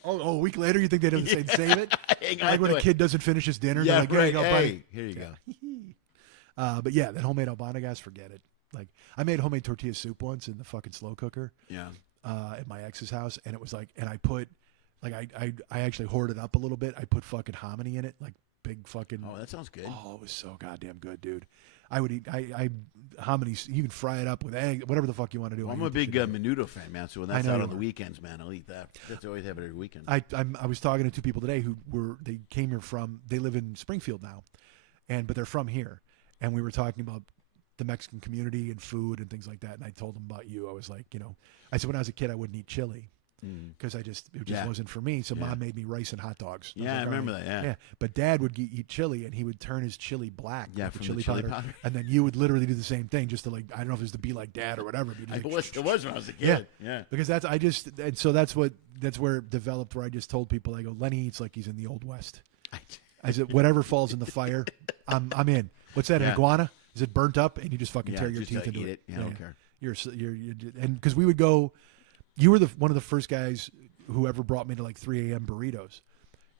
A week later, you think they'd save it? Like when a kid doesn't finish his dinner, they're like, here you go. But yeah, that homemade albondigas, forget it. Like I made homemade tortilla soup once in the fucking slow cooker. Yeah. At my ex's house, and it was like, and I put, like I actually hoarded up a little bit. I put fucking hominy in it, like big fucking. Oh, that sounds good. Oh, it was so goddamn good, dude. I would eat. I hominy. You can fry it up with egg, whatever the fuck you want to do. Well, I'm a big menudo fan, man. So when that's out on the weekends, man, I'll eat that. That's always have it every weekend. I was talking to 2 people today who they came here from. They live in Springfield now, but they're from here. and we were talking about the Mexican community and food and things like that. And I told him about you. I was like, I said when I was a kid I wouldn't eat chili because it just wasn't for me. So Mom made me rice and hot dogs. I remember that. Yeah. But Dad would eat chili, and he would turn his chili black. Yeah, with from the the chili chili powder. powder. And then you would literally do the same thing, just to I don't know if it was to be like Dad or whatever. It was when I was a kid. Yeah. Because that's where it developed. Where I just told people, I go, Lenny eats like he's in the Old West. I said, whatever falls in the fire, I'm in. What's that? An iguana? Is it burnt up? And you just fucking tear your teeth into it. I don't care. You're and because we would go, you were one of the first guys who ever brought me to like 3 a.m. burritos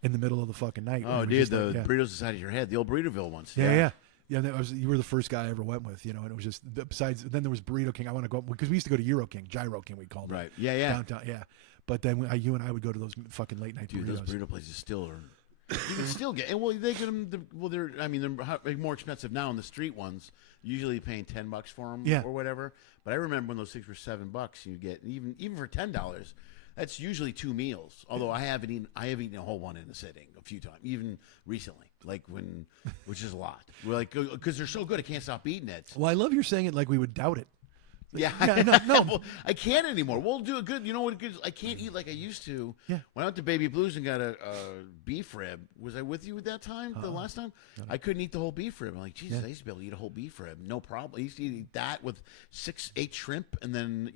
in the middle of the fucking night. Oh, dude, the burritos inside of your head, the old Burritoville ones. Yeah. You were the first guy I ever went with, and it was just besides. Then there was Burrito King. I want to go because we used to go to Gyro King, we called it. Right. Yeah. Downtown. Yeah. But then you and I would go to those fucking late night burritos. Those burrito places still are. You can still get. Well, they get them. They're more expensive now. And the street ones, usually paying $10 for them or whatever. But I remember when those things were $7, you get even for $10. That's usually 2 meals. Although I have eaten a whole one in a sitting a few times, even recently. Which is a lot. We're like, because they're so good, I can't stop eating it. Well, I love you're saying it like we would doubt it. Yeah, no. Well, I can't anymore. We'll do a good. You know what? I can't eat like I used to. Yeah. When I went to Baby Blues and got a beef rib, was I with you at that time? The last time, I couldn't eat the whole beef rib. I'm like, Jesus, I used to be able to eat a whole beef rib, no problem. I used to eat that with 6-8 shrimp, and then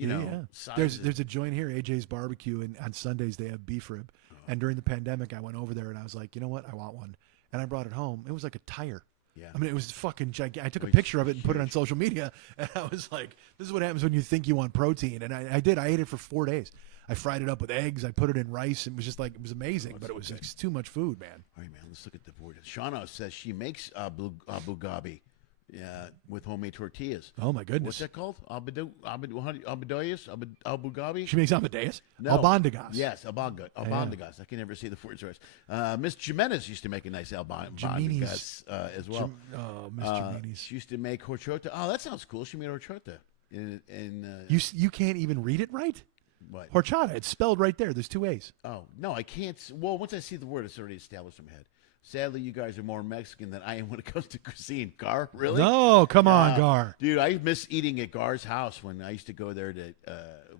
There's a joint here, AJ's Barbecue, and on Sundays they have beef rib. And during the pandemic, I went over there and I was like, you know what? I want one, and I brought it home. It was like a tire. Yeah. I mean, it was fucking gigantic. I took a picture of it and put it on social media, and I was like, this is what happens when you think you want protein. And I did. I ate it for 4 days. I fried it up with eggs. I put it in rice. It was just like, it was amazing, but it was just too much food, man. All right, man, let's look at the board. Shauna says she makes bulgogi with homemade tortillas. Oh, my goodness. What's that called? Bulgogi? She makes Amadeus? No. Albondigas. Yes, albondigas. I can never say the words right. Miss Jimenez used to make a nice albondigas as well. Miss Jimenez. She used to make horchata. Oh, that sounds cool. She made horchata. You can't even read it right? What? Horchata. It's spelled right there. There's 2 A's. Oh, no, I can't. Well, once I see the word, it's already established in my head. Sadly, you guys are more Mexican than I am when it comes to cuisine. Gar, really? No, come on, Gar. Dude, I miss eating at Gar's house when I used to go there to,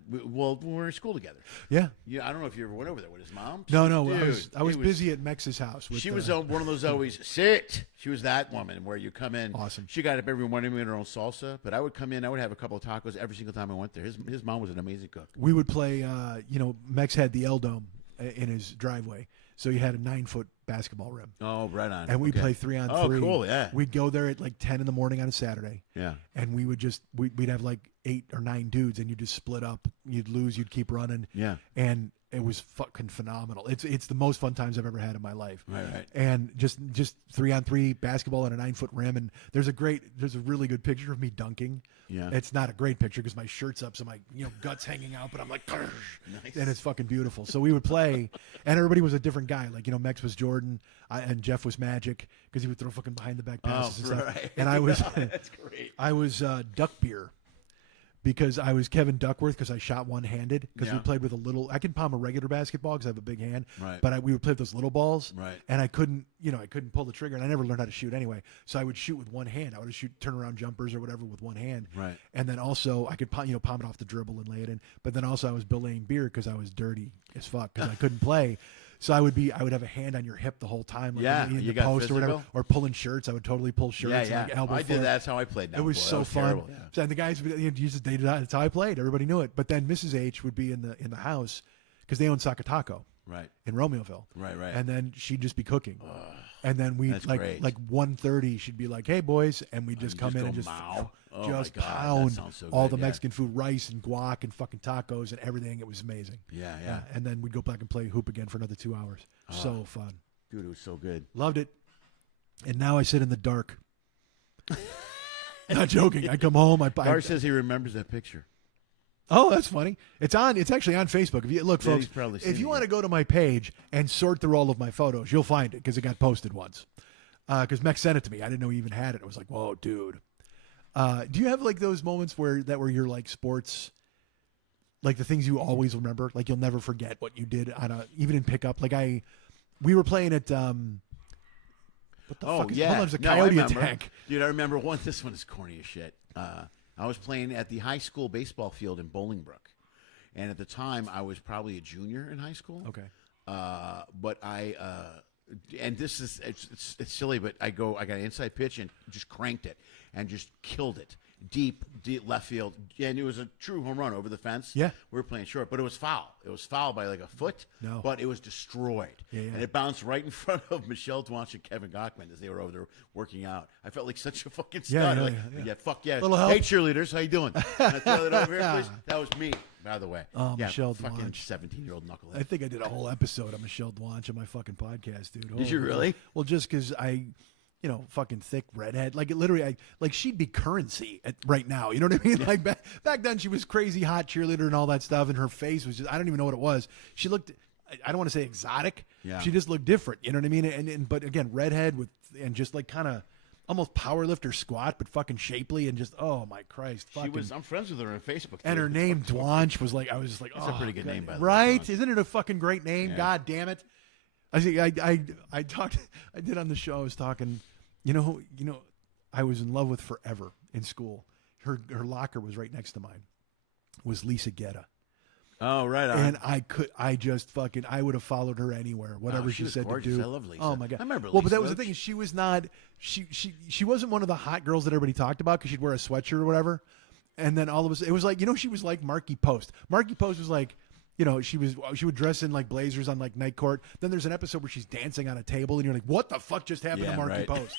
when we were in school together. Yeah. Yeah, I don't know if you ever went over there with his mom. No. Dude, I was busy at Mex's house. She was one of those always, sit. She was that woman where you come in. Awesome. She got up every morning with her own salsa, but I would come in, I would have a couple of tacos every single time I went there. His mom was an amazing cook. We would play, Mex had the L Dome in his driveway. So he had a 9-foot basketball rim. Oh, right on. And we'd play 3-on-3. Oh, cool, yeah. We'd go there at like 10 in the morning on a Saturday. Yeah. And we'd have like 8 or 9 dudes, and you just split up. You'd lose, you'd keep running. Yeah. And it was fucking phenomenal. It's the most fun times I've ever had in my life. Right. And just 3-on-3 basketball on a 9-foot rim. And there's a really good picture of me dunking. Yeah. It's not a great picture because my shirt's up, so my guts hanging out, but I'm like, nice. And it's fucking beautiful. So we would play, and everybody was a different guy. Like, Mex was Jordan, and Jeff was Magic because he would throw fucking behind the back passes and stuff. Right. And I was that's great. I was Duck Beer because I was Kevin Duckworth because I shot one-handed because we played with I can palm a regular basketball because I have a big hand, right. But we would play with those little balls, right. And I couldn't pull the trigger, and I never learned how to shoot anyway. So I would shoot with one hand. I would shoot turnaround jumpers or whatever with one hand, right. And then also I could palm it off the dribble and lay it in. But then also I was belaying beer because I was dirty as fuck because I couldn't play. So I would have a hand on your hip the whole time, like in the post or whatever, or pulling shirts. I would totally pull shirts. Yeah. And like elbow I did that. That's how I played. It was so fun. Terrible, yeah. So, and the guys, that's how I played. Everybody knew it. But then Mrs. H would be in the house because they owned Sakataco, right, in Romeoville, right. And then she'd just be cooking, and then we like 1:30, she'd be like, "Hey boys," and we'd just come in and just pound all the Mexican food, rice and guac and fucking tacos and everything. It was amazing. Yeah. And then we'd go back and play hoop again for another 2 hours. So fun. Dude, it was so good. Loved it. And now I sit in the dark. Not joking. I come home. Gar says he remembers that picture. Oh, that's funny. It's actually on Facebook. If you look, folks, if you want to go to my page and sort through all of my photos, you'll find it because it got posted once. Because Mex sent it to me. I didn't know he even had it. I was like, whoa, dude. Do you have like those moments where you're like sports, like the things you always remember, like you'll never forget what you did even in pickup? Like we were playing at What the Oh, fuck is yeah. hold on, there's a No, I coyote remember. attack. Dude, I remember one. This one is corny as shit. I was playing at the high school baseball field in Bolingbrook. And at the time, I was probably a junior in high school. Okay. But and this is, it's silly, but I got an inside pitch and just cranked it and just killed it. Deep left field. And it was a true home run over the fence. Yeah. We were playing short, but it was foul. It was foul by like a foot. No. But it was destroyed. Yeah. And it bounced right in front of Michelle Dwanch and Kevin Gockman as they were over there working out. I felt like such a fucking stud. Fuck yeah. Little help. Hey, cheerleaders, how you doing? Can I throw that over here, please? That was me, by the way. Oh, yeah, Michelle fucking Dwanch. 17-year-old knucklehead. I think I did a whole episode on Michelle Dwanch on my fucking podcast, dude. Did you really? Well, just because fucking thick redhead. Like, it literally, she'd be currency right now. You know what I mean? Like, back then, she was crazy hot cheerleader and all that stuff, and her face was just, I don't even know what it was. She looked, I don't want to say exotic. Yeah. She just looked different. You know what I mean? But again, redhead and just like kind of almost powerlifter squat, but fucking shapely and just, oh my Christ. I'm friends with her on Facebook. And her name, Dwanch, was like, I was just like, That's a pretty good name, by the way. Right? Isn't it a fucking great name? Yeah. God damn it. I did on the show, I was talking, I was in love with forever in school. Her locker was right next to mine. Was Lisa Guetta. Oh, right on. And I would have followed her anywhere, whatever she was said gorgeous. to do. I love Lisa. Oh my God. I remember Lisa. Well, but that was the thing. She was not. She wasn't one of the hot girls that everybody talked about because she'd wear a sweatshirt or whatever. And then all of us, it was like, she was like Marky Post. Marky Post was like, she would dress in like blazers on like Night Court. Then there's an episode where she's dancing on a table, and you're like, what the fuck just happened to Marky Post?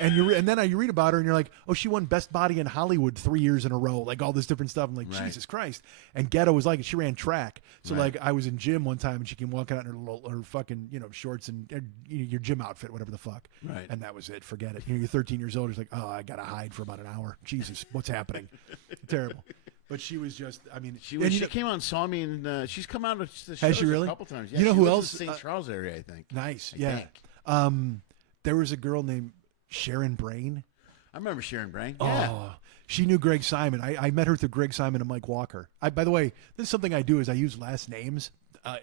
And then you read about her, and you're like, oh, she won Best Body in Hollywood 3 years in a row, like all this different stuff. I'm like, Jesus Christ. And Guetta was like, she ran track. So like, I was in gym one time, and she came walking out in her fucking shorts and your gym outfit, whatever the fuck. Right. And that was it. Forget it. You're 13 years old. It's like, oh, I gotta hide for about an hour. Jesus, what's happening? Terrible. But she was just, she came out and saw me, and she's come out to the shows has she really? a couple times. Yeah, you know she who lives else? in St. Charles area, I think. Nice. I Yeah. think. There was a girl named Sharon Brain. I remember Sharon Brain. Yeah. Oh, she knew Greg Simon. I met her through Greg Simon and Mike Walker. By the way, this is something I do is I use last names.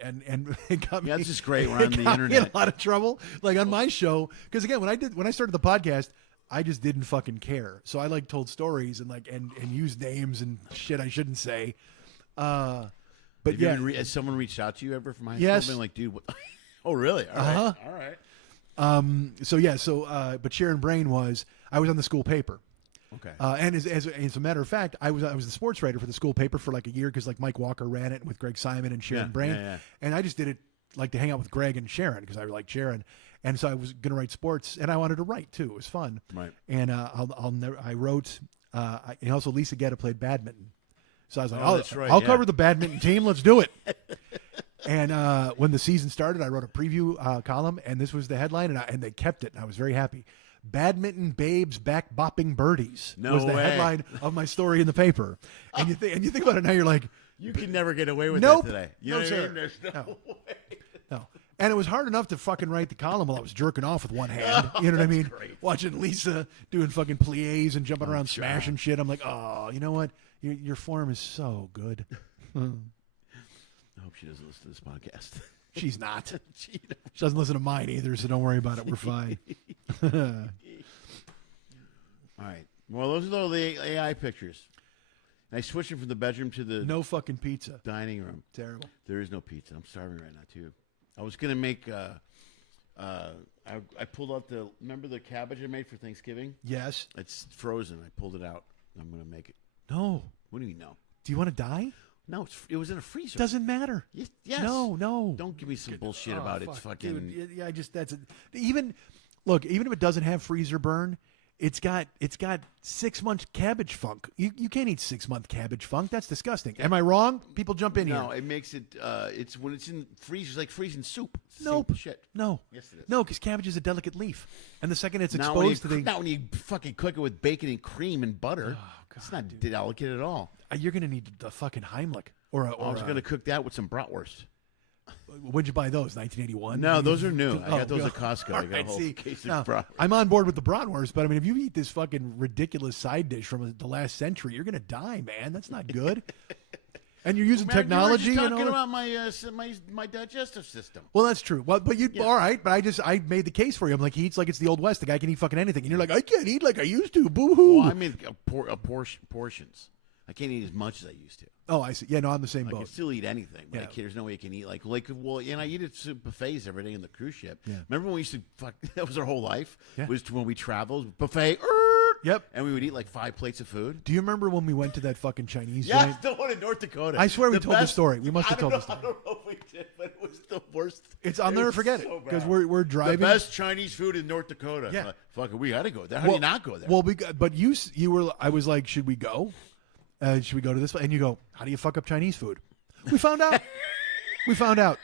And it got me. Yeah, this is great. We're on the internet. Me in a lot of trouble, like on my show, because again, when I started the podcast, I just didn't fucking care. So I told stories and and used names and shit I shouldn't say. But has someone reached out to you ever from high school? Yes. Been like, dude, what? Oh, really? All right. All right. But Sharon Brain I was on the school paper. Okay. And as a matter of fact, I was the sports writer for the school paper for like a year because like Mike Walker ran it with Greg Simon and Sharon Brain. Yeah. And I just did it like to hang out with Greg and Sharon because I liked Sharon. And so I was going to write sports, and I wanted to write too. It was fun. Right. And I wrote. And also Lisa Guetta played badminton, so I was like, that's right, I'll cover the badminton team. Let's do it. And when the season started, I wrote a preview column, and this was the headline, and they kept it. And I was very happy. Badminton babes back bopping birdies was the headline of my story in the paper. And you think about it now, you're like, you can never get away with nope, that today. You no know sir, what I mean? There's no way. No. And it was hard enough to fucking write the column while I was jerking off with one hand. You know what I mean? Great. Watching Lisa doing fucking plies and jumping around smashing shit. I'm like, oh, you know what? Your form is so good. I hope she doesn't listen to this podcast. She's not. She doesn't listen to mine either, so don't worry about it. We're fine. All right. Well, those are all the AI pictures. I switched it from the bedroom to the no fucking pizza. Dining room. Terrible. There is no pizza. I'm starving right now too. I was gonna make. I pulled out remember the cabbage I made for Thanksgiving? Yes. It's frozen. I pulled it out. I'm gonna make it. No. What do you mean no? Do you want to die? No, it was in a freezer. Doesn't matter. Yes. No. Don't give me some bullshit about it's fucking. Dude, yeah, even if it doesn't have freezer burn, it's got 6 months cabbage funk. You can't eat 6 month cabbage funk. That's disgusting. Am I wrong? People jump in here. No, it makes it. It's when it's in freezer, it's like freezing soup. It's the Nope. same shit. No. Yes, it is. No, because cabbage is a delicate leaf, and the second it's Not exposed to the, not when you fucking cook it with bacon and cream and butter. Oh, God, it's not delicate at all. You're gonna need the fucking Heimlich or I was going to cook that with some bratwurst. When'd you buy those? 1981? No, those are new. I Oh, got those God. at Costco. All I got a right, whole see, case now, of bratwurst. I'm on board with the bratwurst, but I mean, if you eat this fucking ridiculous side dish from the last century, you're gonna die, man. That's not good. And you're using Man, technology. You were just and talking all about my digestive system. Well, that's true. Well, but all right. But I made the case for you. I'm like, he eats like it's the old west. The guy can eat fucking anything, and you're like, I can't eat like I used to. Boo hoo. Well, I mean, portions. I can't eat as much as I used to. Oh, I see. Yeah, no, I'm the same I boat. can still eat anything, but there's no way I can eat well, and I eat at buffets every day in the cruise ship. Yeah. Remember when we used to that was our whole life? Yeah. Was when we traveled, buffet, Yep. and we would eat like 5 plates of food. Do you remember when we went to that fucking Chinese Yeah, joint? the one in North Dakota. I swear we told the story. We must have told the story. I don't know if we did, but it was the worst. I'll never forget it because we're driving. The best Chinese food in North Dakota. Yeah. Fuck it, we got to go there. How do you not go there? Well, but you were. I was like, should we go? Should we go to this? And you go, how do you fuck up Chinese food? We found out. We found out.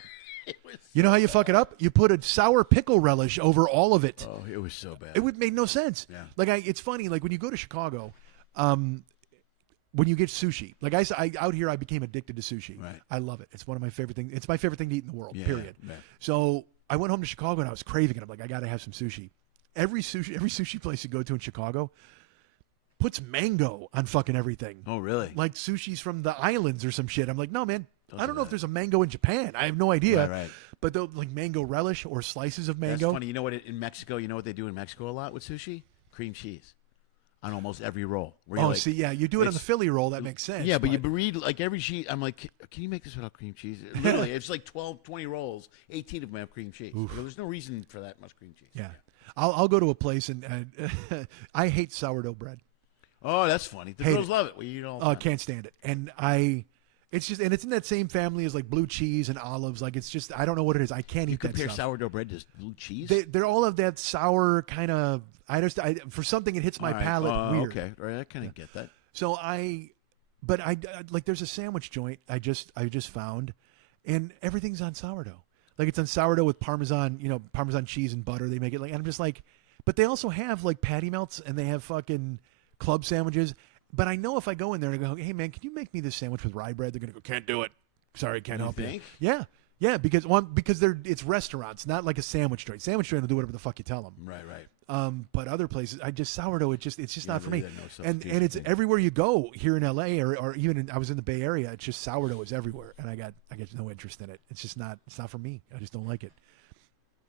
You know how you fuck it up? You put a sour pickle relish over all of it. Oh, it was so bad. It would make no sense. Yeah. Like it's funny. Like when you go to Chicago, when you get sushi. Like I out here, I became addicted to sushi. Right. I love it. It's one of my favorite things. It's my favorite thing to eat in the world. Yeah, period. yeah. So I went home to Chicago and I was craving it. I'm like, I got to have some sushi. Every sushi place you go to in Chicago puts mango on fucking everything. Oh, really? Like sushi's from the islands or some shit. I'm like, no, man. I don't know do if there's a mango in Japan. I have no idea. Right. But they'll like mango relish or slices of mango. That's funny. You know what? In Mexico, you know what they do in Mexico a lot with sushi? Cream cheese on almost every roll. See, yeah, you do it on the Philly roll. That makes sense. Yeah, but you read like every sheet. I'm like, can you make this without cream cheese? Literally, it's like 12, 20 rolls. 18 of them have cream cheese. There's no reason for that much cream cheese. Yeah, I'll go to a place and I hate sourdough bread. Oh, that's funny. The girls love it. We eat all the time. Can't stand it. And it's in that same family as like blue cheese and olives. Like it's just, I don't know what it is. I can't eat that Compare stuff. sourdough bread to blue cheese? They're all of that sour kind of. For something it hits my palate weird. Okay, right. I kind of get that. So but like there's a sandwich joint I just found, and everything's on sourdough. Like it's on sourdough with Parmesan, Parmesan cheese and butter. They make it like, and I'm just like, but they also have like patty melts and they have fucking club sandwiches. But I know if I go in there and I go, hey man, can you make me this sandwich with rye bread? They're gonna go, can't do it. Sorry, can't help you. Yeah, because it's restaurants, not like a sandwich joint. Sandwich joint will do whatever the fuck you tell them. Right. But other places, sourdough. It's just not for me. No And it's everywhere you go here in LA or even I was in the Bay Area. It's just sourdough is everywhere, and I got no interest in it. It's just not. It's not for me. I just don't like it.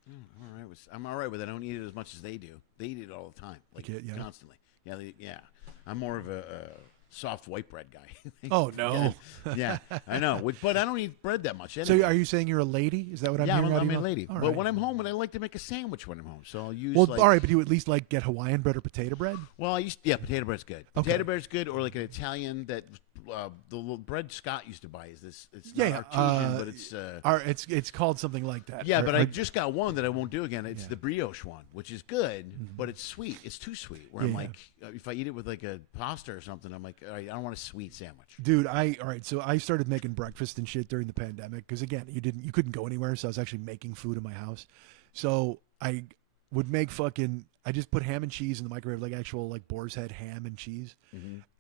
All right. I'm all right with it. I don't eat it as much as they do. They eat it all the time, like constantly. Yeah. I'm more of a soft white bread guy. Oh no. Yeah, I know. But I don't eat bread that much. Anyway. So are you saying you're a lady? Is that what I'm hearing? Yeah, I'm a lady. But when I'm home, I like to make a sandwich when I'm home. So I'll use. Well, all right, but do you at least like get Hawaiian bread or potato bread? Well, potato bread's good. Okay. Potato bread's good, or like an Italian that the little bread Scott used to buy is this. It's not artesian, but it's called something like that. Yeah, but I just got one that I won't do again. It's the brioche one, which is good, but it's sweet. It's too sweet. Where I'm like, if I eat it with like a pasta or something, I'm like, all right, I don't want a sweet sandwich. Dude, so I started making breakfast and shit during the pandemic because again, you couldn't go anywhere, so I was actually making food in my house. So I would make I just put ham and cheese in the microwave, like actual like boar's head ham and cheese,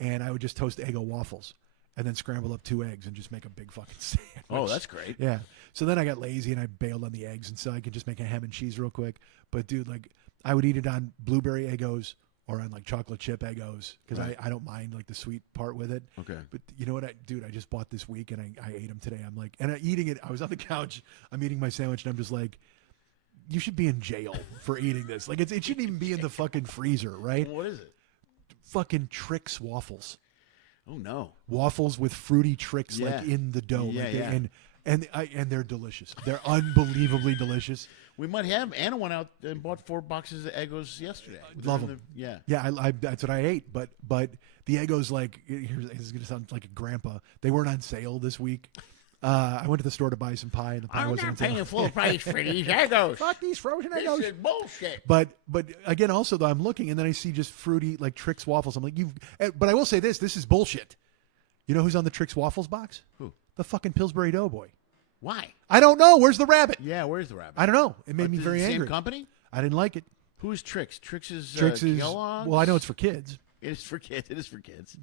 and I would just toast Eggo waffles and then scramble up 2 eggs and just make a big fucking sandwich. Oh, that's great. Yeah. So then I got lazy and I bailed on the eggs, and so I could just make a ham and cheese real quick. But dude, like I would eat it on blueberry Eggos or on like chocolate chip Eggos because I don't mind like the sweet part with it. Okay. But you know what, I just bought this week and I ate them today. I'm like, and eating it, I was on the couch, I'm eating my sandwich and I'm just like, you should be in jail for eating this. Like it shouldn't even be in the fucking freezer, right? What is it? Fucking Trix waffles. Oh no. Waffles with fruity Trix like in the dough. Yeah, And they're delicious. They're unbelievably delicious. We might have. Anna went out and bought 4 boxes of Eggos yesterday. Love them. Yeah. I that's what I ate. But the Eggos, like, it's going to sound like a grandpa. They weren't on sale this week. I went to the store to buy some pie, and the pie wasn't on sale. I'm not paying full price for these Eggos. Fuck these frozen Eggos. This is bullshit. But again, also though, I'm looking, and then I see just fruity like Trix waffles. I'm like, but I will say this is bullshit. You know who's on the Trix waffles box? Who? The fucking Pillsbury Doughboy. Why? I don't know. Where's the rabbit? Yeah, where's the rabbit? I don't know. It made me very angry. Same company? I didn't like it. Who's Trix? Trix is Kellogg's. Kellogg's? Well, I know it's for kids. It is for kids. It is for kids.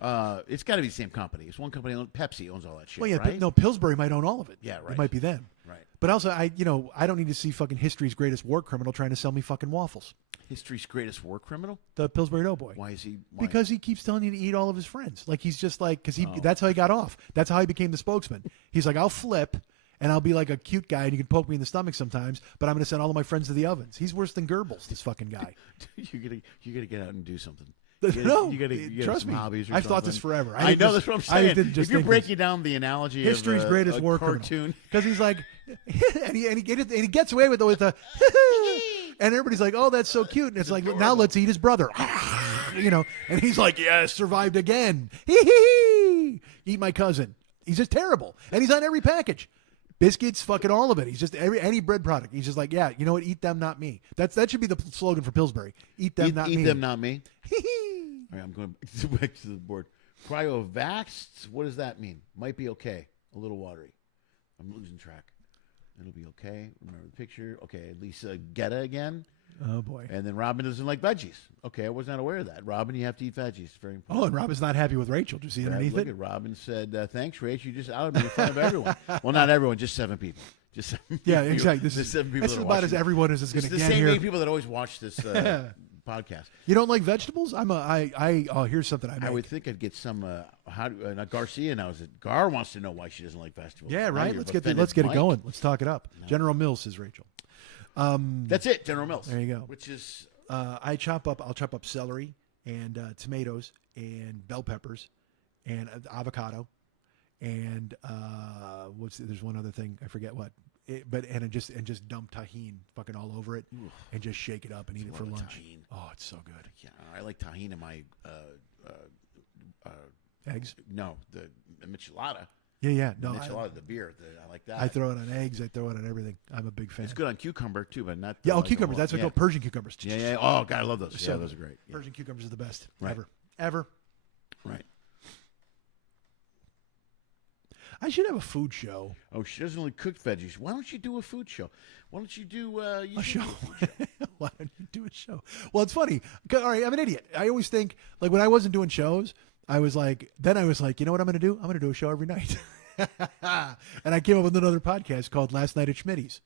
It's got to be the same company. It's one company. Pepsi owns all that shit. Well, yeah, right? no, Pillsbury might own all of it. Yeah, right. It might be them. Right. But also, I don't need to see fucking history's greatest war criminal trying to sell me fucking waffles. History's greatest war criminal? The Pillsbury Doughboy. Why is he? Because he keeps telling you to eat all of his friends. Like he's just like that's how he got off. That's how he became the spokesman. He's like, I'll flip and I'll be like a cute guy and you can poke me in the stomach sometimes, but I'm going to send all of my friends to the ovens. He's worse than Goebbels, this fucking guy. you gotta get out and do something. No, you gotta trust some me. hobbies or I've something. thought this forever. I know that's what I'm saying. If you're breaking this. down the analogy History's of greatest a war cartoon, because he's like, and he gets away with it and everybody's like, oh, that's so cute, and it's like, now let's eat his brother, and he's like, yes, survived again, eat my cousin. He's just terrible, and he's on every package. Biscuits, fucking all of it. He's just any bread product. He's just like, yeah, you know what? Eat them, not me. That should be the slogan for Pillsbury. Eat them, not me. Eat them, not me. All right, I'm going back to the board. Cryovaxed, what does that mean? Might be okay. A little watery. I'm losing track. It'll be okay. Remember the picture. Okay, Lisa Getta again. Oh, boy. And then Robin doesn't like veggies. Okay, I was not aware of that. Robin, you have to eat veggies. It's very important. Oh, and Robin's not happy with Rachel. Do you see underneath look it? At Robin said, thanks, Rach. You just outed me in front of everyone. Well, not everyone, just 7 people. Just 7 yeah, people. exactly. This is 7 people. This is about as everyone as is going to get the same here. 8 people that always watch this podcast. You don't like vegetables? Here's something I make. I would think I'd get some. Garcia now is it? Gar wants to know why she doesn't like vegetables. Yeah, right. Let's get Mike. it going. Let's talk it up. No. General Mills, says Rachel. That's it, General Mills. There you go. Which is I'll chop up celery and tomatoes and bell peppers and avocado and there's one other thing I forget what. Just dump tahine fucking all over it. Oof. And just shake it up and eat it for lunch. Tahine. Oh, it's so good. Yeah, I like tahine in my eggs. No, the michelada. Yeah. No, michelada, the beer. I like that. I throw it on eggs. I throw it on everything. I'm a big fan. It's good on cucumber too, but not. Cucumbers. That's what I call Persian cucumbers. Yeah. Oh God, I love those. Yeah, those are great. Yeah. Persian cucumbers are the best right. ever. Right. I should have a food show. Oh, she doesn't only cook veggies. Why don't you do a food show? Why don't you do a show? Why don't you do a show? Well, it's funny. All right, I'm an idiot. I always think, like, when I wasn't doing shows, I was like, you know what I'm going to do? I'm going to do a show every night. And I came up with another podcast called Last Night at Schmidt's.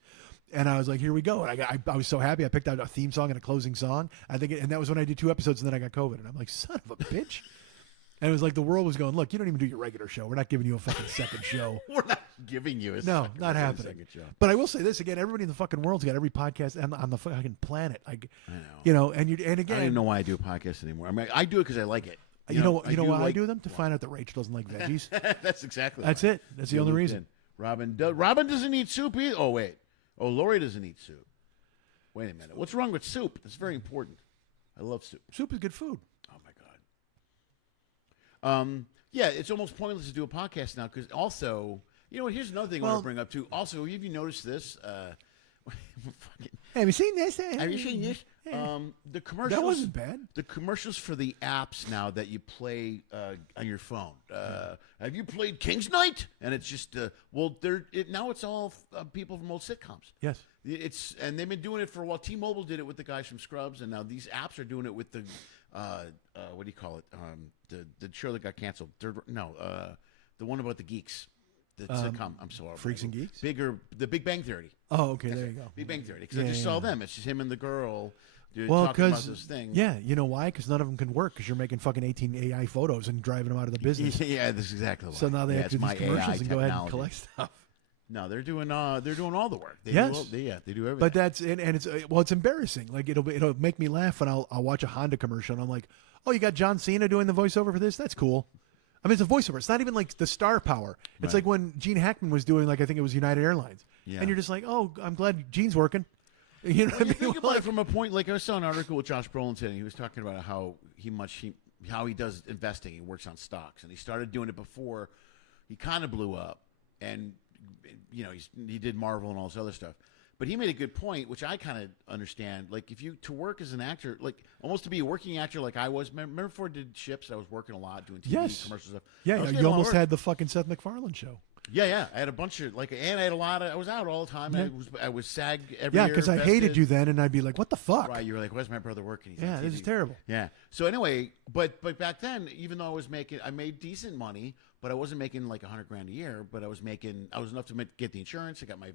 And I was like, here we go. And I was so happy. I picked out a theme song and a closing song. And that was when I did 2 episodes, and then I got COVID. And I'm like, son of a bitch. And it was like the world was going, look, you don't even do your regular show. We're not giving you a fucking second show. We're not giving you a not happening. Show. But I will say this again: everybody in the fucking world's got every podcast on the fucking planet. I know. And again, I don't even know why I do a podcast anymore. I mean, I do it because I like it. You know why I do them? To find out that Rachel doesn't like veggies. That's exactly. That's it. That's the only reason. Robin doesn't eat soup either. Oh wait. Oh, Lori doesn't eat soup. Wait a minute. What's wrong with soup? That's very important. I love soup. Soup is good food. Oh my God. Yeah, it's almost pointless to do a podcast now because also, you know what? Here's another thing I want to bring up too. Also, have you noticed this? Have you seen this? Have you seen this? The commercials. That wasn't bad. The commercials for the apps now that you play on your phone. Have you played King's Night? And it's just now it's all people from old sitcoms. Yes. And they've been doing it for a while. T-Mobile did it with the guys from Scrubs, and now these apps are doing it with the what do you call it? The show that got canceled. The one about the geeks. The sitcom. I'm sorry. Freaks and Geeks? The Big Bang Theory. Oh, okay. There you go. Big Bang Theory. Because I just saw them. It's just him and the girl talking about this thing. Yeah, you know why? Because none of them can work because you're making fucking 18 AI photos and driving them out of the business. Yeah, that's exactly why. So now they have to do these commercials and go ahead and collect stuff. No, they're doing all the work. They yes. They do everything. But that's and it's embarrassing. Like it'll make me laugh when I'll watch a Honda commercial and I'm like, oh, you got John Cena doing the voiceover for this? That's cool. I mean, it's a voiceover. It's not even like the star power. It's like when Gene Hackman was doing, like, I think it was United Airlines. Yeah. And you're just like, oh, I'm glad Gene's working. You know what I mean? Think about it from a point, like I saw an article with Josh Brolin today, and he was talking about how he does investing. He works on stocks. And he started doing it before he kind of blew up. And, you know, he did Marvel and all this other stuff. But he made a good point, which I kind of understand. Like, to work as an actor, like, almost to be a working actor like I was. Remember before I did Ships? I was working a lot, doing TV, commercial stuff. Yeah, you almost had the fucking Seth MacFarlane show. Yeah. I had a bunch of and I had a lot of. I was out all the time. I was SAG every year. Yeah, because I hated you then, and I'd be like, "What the fuck?" Right, you were like, "Where's my brother working?" He's this is terrible. Yeah. So anyway, but back then, even though I made decent money, but I wasn't making like $100,000 a year. But I was enough to get the insurance. I got my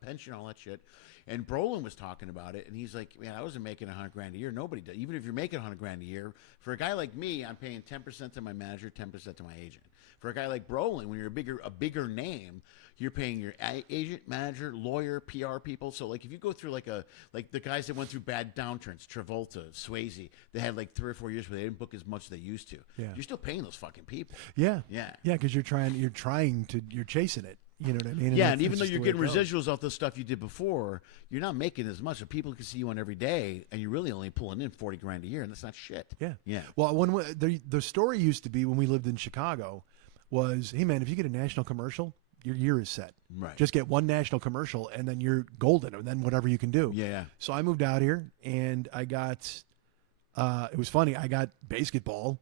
pension, all that shit. And Brolin was talking about it, and he's like, "Man, I wasn't making $100,000 a year. Nobody does. Even if you're making $100,000 a year, for a guy like me, I'm paying 10% to my manager, 10% to my agent. For a guy like Brolin, when you're a bigger name, you're paying your agent, manager, lawyer, PR people. So like if you go through like the guys that went through bad downturns, Travolta, Swayze, they had like 3 or 4 years where they didn't book as much as they used to. Yeah. You're still paying those fucking people. Yeah. Yeah. Yeah, because you're chasing it. You know what I mean? And even though you're getting residuals off the stuff you did before, you're not making as much. So people can see you on every day, and you're really only pulling in $40,000 a year, and that's not shit. Yeah. Yeah. Well, the story used to be when we lived in Chicago was, hey man, if you get a national commercial, your year is set. Right. Just get one national commercial, and then you're golden, and then whatever you can do. Yeah. So I moved out here, and I got. It was funny. I got basketball.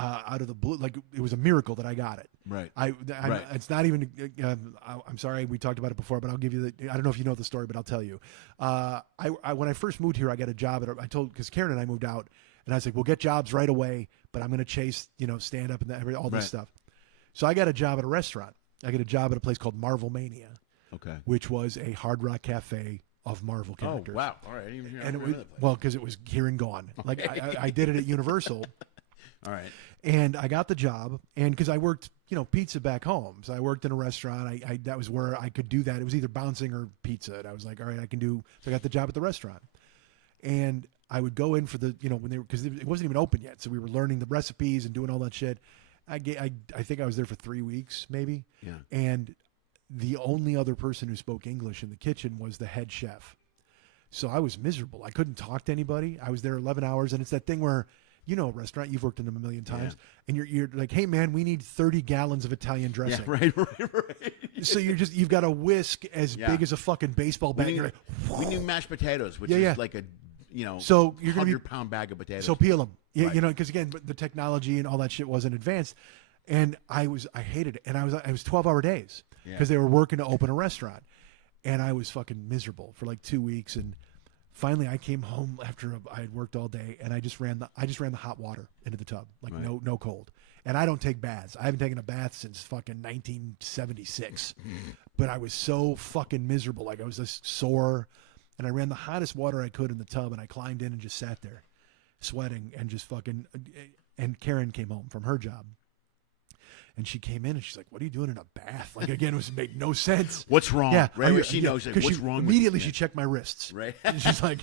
Out of the blue, like it was a miracle that I got it. Right. Right. It's not even. I'm sorry, we talked about it before, but I'll give you I don't know if you know the story, but I'll tell you. When I first moved here, I got a job because Karen and I moved out, and I was like, we'll get jobs right away, but I'm going to chase stand up and all this stuff. So I got a job at a restaurant. I got a job at a place called Marvel Mania. Okay. Which was a Hard Rock Cafe of Marvel characters. Oh wow! All right. And it was because it was here and gone. Like I did it at Universal. All right. And I got the job, and because I worked, pizza back home, so I worked in a restaurant. I that was where I could do that. It was either bouncing or pizza, and I was like, all right, I can do. So I got the job at the restaurant, and I would go in for the, because it wasn't even open yet, so we were learning the recipes and doing all that shit. I think I was there for 3 weeks, maybe. Yeah. And the only other person who spoke English in the kitchen was the head chef. So I was miserable. I couldn't talk to anybody. I was there 11 hours, and it's that thing where. A restaurant, you've worked in them a million times, and you're like, hey man, we need 30 gallons of Italian dressing. Yeah, right. So you've got a whisk as big as a fucking baseball bat. We need mashed potatoes, which is like a so you're 100-pound bag of potatoes. So peel them, because again, the technology and all that shit wasn't advanced, and I hated it, and I was 12-hour days because they were working to open a restaurant, and I was fucking miserable for like 2 weeks, and. Finally, I came home after I had worked all day, and I just ran the hot water into the tub, like no cold. And I don't take baths. I haven't taken a bath since fucking 1976. But I was so fucking miserable, like I was just sore, and I ran the hottest water I could in the tub, and I climbed in and just sat there, sweating and just fucking. And Karen came home from her job. And she came in and she's like, "What are you doing in a bath?" Like again, it made no sense. What's wrong? Yeah, right. She knows like, what's wrong. Immediately, she checked my wrists. Right. And she's like,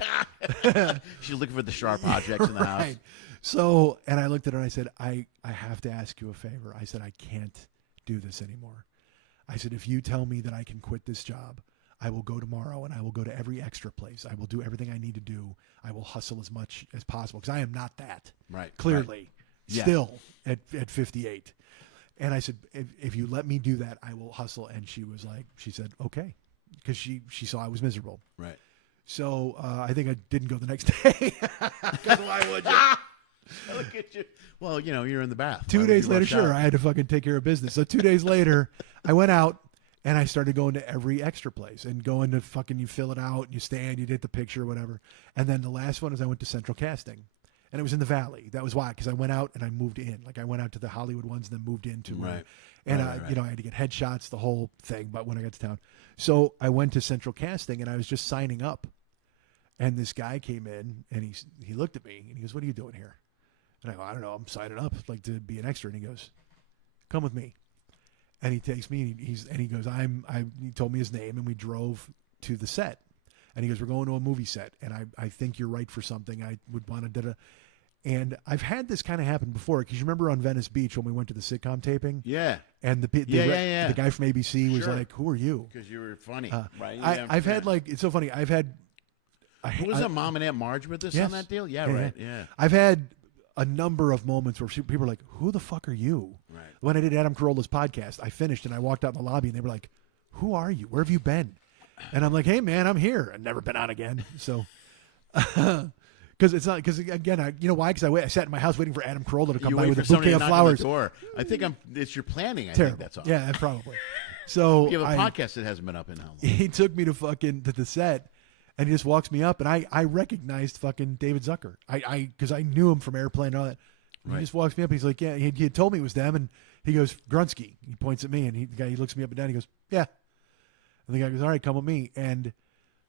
she's looking for the sharp objects in the house. Right. So, and I looked at her and I said, "I have to ask you a favor." I said, "I can't do this anymore." I said, "If you tell me that I can quit this job, I will go tomorrow and I will go to every extra place. I will do everything I need to do. I will hustle as much as possible because I am not that. Right. Clearly, still at 58." And I said, if you let me do that, I will hustle. And she said, okay, because she saw I was miserable. Right. So I think I didn't go the next day. Because why would you? Look at you. Well, you're in the bath. 2 days later, sure, I had to fucking take care of business. So 2 days later, I went out and I started going to every extra place and going to fucking, you fill it out, you stand, you get the picture, whatever. And then the last one is I went to Central Casting. And it was in the Valley. That was why, because I went out and I moved in. Like I went out to the Hollywood ones, and then moved into and I had to get headshots, the whole thing. But when I got to town, so I went to Central Casting and I was just signing up. And this guy came in and he looked at me and he goes, "What are you doing here?" And I go, "I don't know. I'm signing up like to be an extra." And he goes, "Come with me." And he takes me and he goes, he told me his name and we drove to the set. And he goes, "We're going to a movie set, and I think you're right for something. I would want to." And I've had this kind of happen before, because you remember on Venice Beach when we went to the sitcom taping? Yeah. And the guy from ABC was like, "Who are you?" Because you were funny. Right. I've had it's so funny. I've had. Who was that Mom and Aunt Marge with us on that deal? Yeah, right. Yeah. I've had a number of moments where people are like, "Who the fuck are you?" Right. When I did Adam Carolla's podcast, I finished and I walked out in the lobby and they were like, "Who are you? Where have you been?" And I'm like, "Hey man, I'm here. I've never been on again." So, Because it's not. Because again, you know why? Because I sat in my house waiting for Adam Carolla to come You by wait with for a bouquet somebody to of knock flowers. on the door. I think it's your planning. I Terrible. think that's all. Yeah, probably. So You have a podcast that hasn't been up in how long? he took me to the set, and he just walks me up, and I recognized fucking David Zucker. Because I knew him from Airplane and all that. He just walks me up. He's like, yeah. He had told me it was them, and he goes, Grunsky. He points at me, and the guy looks me up and down. He goes, yeah. And the guy goes, all right, come with me. And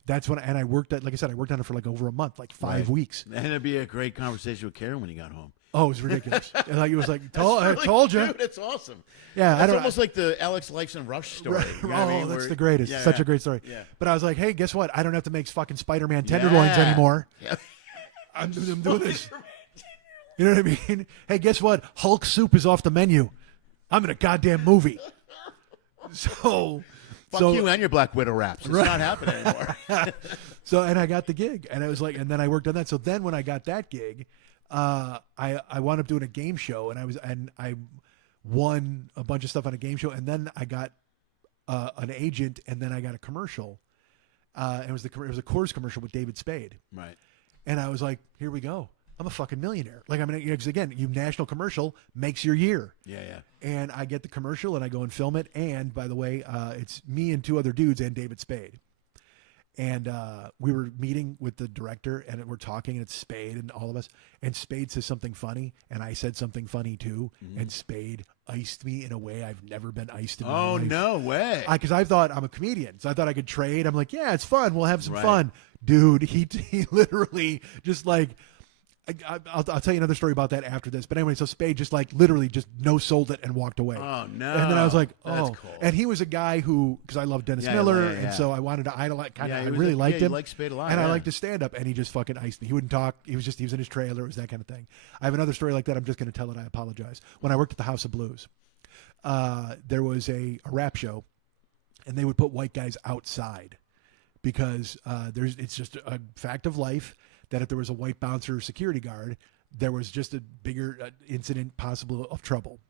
that's when, and I worked at, like I said, I worked on it for like over a month, like 5 weeks. And it'd be a great conversation with Karen when you got home. Oh, it was ridiculous. And like it was like, I told you. Dude, it's awesome. Yeah, it's almost like the Alex Lifeson Rush story. Right. You know what I mean? That's the greatest. Such a great story. Yeah. But I was like, hey, guess what? I don't have to make fucking Spider-Man tenderloins anymore. Yeah. I'm doing this. You know what I mean? Hey, guess what? Hulk soup is off the menu. I'm in a goddamn movie. So. Fuck you and your Black Widow raps. It's not happening anymore. And I got the gig, and it was like, and then I worked on that. So then when I got that gig, I wound up doing a game show, and I won a bunch of stuff on a game show, and then I got an agent, and then I got a commercial. And it was a Coors commercial with David Spade. Right. And I was like, here we go. I'm a fucking millionaire. Like, I mean, because again, national commercial makes your year. Yeah, yeah. And I get the commercial and I go and film it. And by the way, it's me and 2 other dudes and David Spade. And we were meeting with the director and we're talking and it's Spade and all of us. And Spade says something funny and I said something funny too. Mm-hmm. And Spade iced me in a way I've never been iced in my life. Oh, no way. Because I thought I'm a comedian. So I thought I could trade. I'm like, yeah, it's fun. We'll have some fun. Dude, he literally just like, I'll tell you another story about that after this. But anyway, so Spade just like literally just no-sold it and walked away. Oh, no. And then I was like, oh. That's cool. And he was a guy who, because I love Dennis Miller, and so I wanted to idolize, I really liked him. You liked Spade a lot. And I liked his stand-up, and he just fucking iced me. He wouldn't talk. He was in his trailer. It was that kind of thing. I have another story like that. I'm just going to tell it. I apologize. When I worked at the House of Blues, there was a rap show, and they would put white guys outside because it's just a fact of life that if there was a white bouncer or security guard, there was just a bigger incident possible of trouble.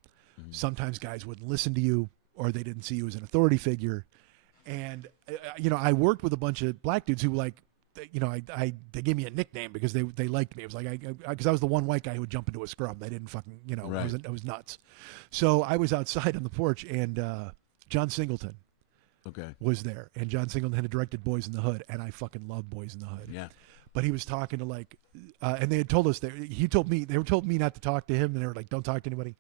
Mm-hmm. Sometimes guys wouldn't listen to you or they didn't see you as an authority figure. And, I worked with a bunch of black dudes who like, they gave me a nickname because they liked me. It was like, because I was the one white guy who would jump into a scrum. They didn't fucking, right. I was nuts. So I was outside on the porch and John Singleton was there. And John Singleton had directed Boys in the Hood. And I fucking love Boys in the Hood. Yeah. But he was talking to and they had told us they were told me not to talk to him, and they were like, "Don't talk to anybody."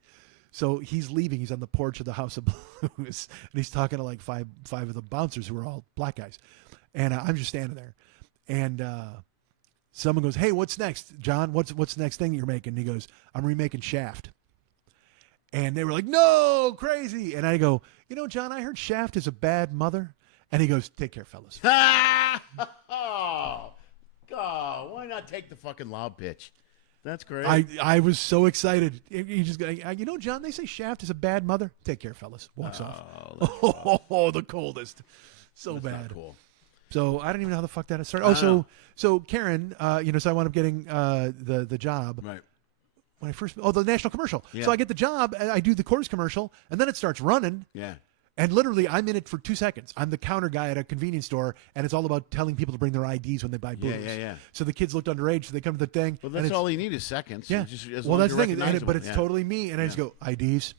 So he's leaving. He's on the porch of the House of Blues, and he's talking to like five of the bouncers who are all black guys, and I'm just standing there, and someone goes, "Hey, what's next, John? What's the next thing you're making?" And he goes, "I'm remaking Shaft." And they were like, "No, crazy!" And I go, John, I heard Shaft is a bad mother," and he goes, "Take care, fellas." Oh, why not take the fucking lob pitch? That's great. I was so excited. He just John, they say Shaft is a bad mother. Take care, fellas. Walks off. Oh, the coldest. So that's bad. Cool. So I don't even know how the fuck that started. So Karen, so I wound up getting the job. Right. When I first, the national commercial. Yeah. So I get the job, I do the Coors commercial, and then it starts running. Yeah. And literally, I'm in it for 2 seconds. I'm the counter guy at a convenience store, and it's all about telling people to bring their IDs when they buy booze. Yeah. So the kids looked underage, so they come to the thing. Well, that's all you need is seconds. Yeah. Well, that's the thing. But it's totally me, and I just go, IDs.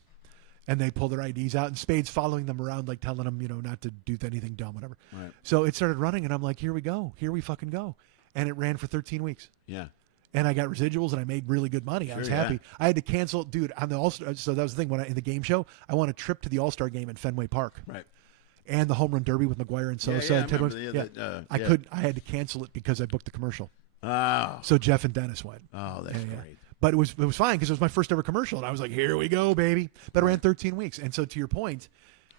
And they pull their IDs out, and Spade's following them around, like telling them, not to do anything dumb, whatever. Right. So it started running, and I'm like, here we go. Here we fucking go. And it ran for 13 weeks. Yeah. And I got residuals, and I made really good money. I was happy. Yeah. I had to cancel, dude, on the All-Star. So that was the thing. In the game show, I won a trip to the All-Star game in Fenway Park. Right. And the home run derby with McGuire and Sosa. I I had to cancel it because I booked the commercial. Oh. So Jeff and Dennis went. Oh, that's great. But it was fine because it was my first ever commercial, and I was like, here we go, baby. But it ran 13 weeks. And so to your point,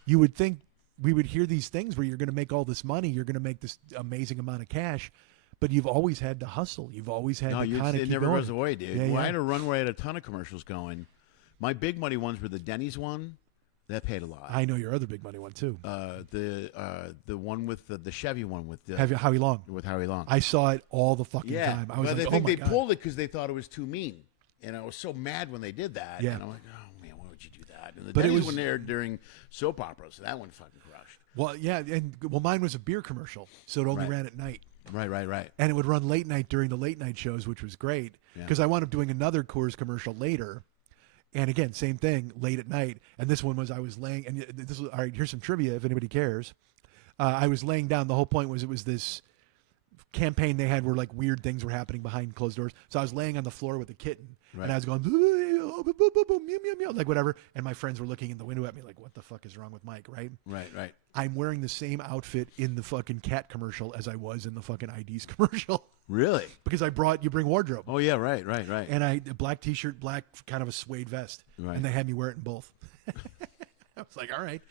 you would think we would hear these things where you're going to make all this money, you're going to make this amazing amount of cash, but you've always had to hustle. You've always had to kind of keep going. It never goes away, dude. I had a run where I had a ton of commercials going. My big money ones were the Denny's one. That paid a lot. I know your other big money one too. The one with the Chevy one with Howie Long. With Howie Long. I saw it all the fucking time. I was I think they pulled it because they thought it was too mean, and I was so mad when they did that. Yeah. And I'm like, oh man, why would you do that? And the Denny's one there during soap operas, so that one fucking crushed. Well, yeah, and mine was a beer commercial, so it only ran at night. Right. And it would run late night during the late night shows, which was great because I wound up doing another Coors commercial later. And again, same thing, late at night. And this one was I was laying, and this was, all right, here's some trivia if anybody cares. I was laying down. The whole point was it was this campaign they had where like weird things were happening behind closed doors. So I was laying on the floor with a kitten, and I was going, meow, meow, meow, like whatever. And my friends were looking in the window at me like, what the fuck is wrong with Mike, right? Right. I'm wearing the same outfit in the fucking cat commercial as I was in the fucking IDs commercial. Really? Because you bring wardrobe. Oh, yeah, right. And a black t-shirt, black kind of a suede vest. Right. And they had me wear it in both. I was like, all right,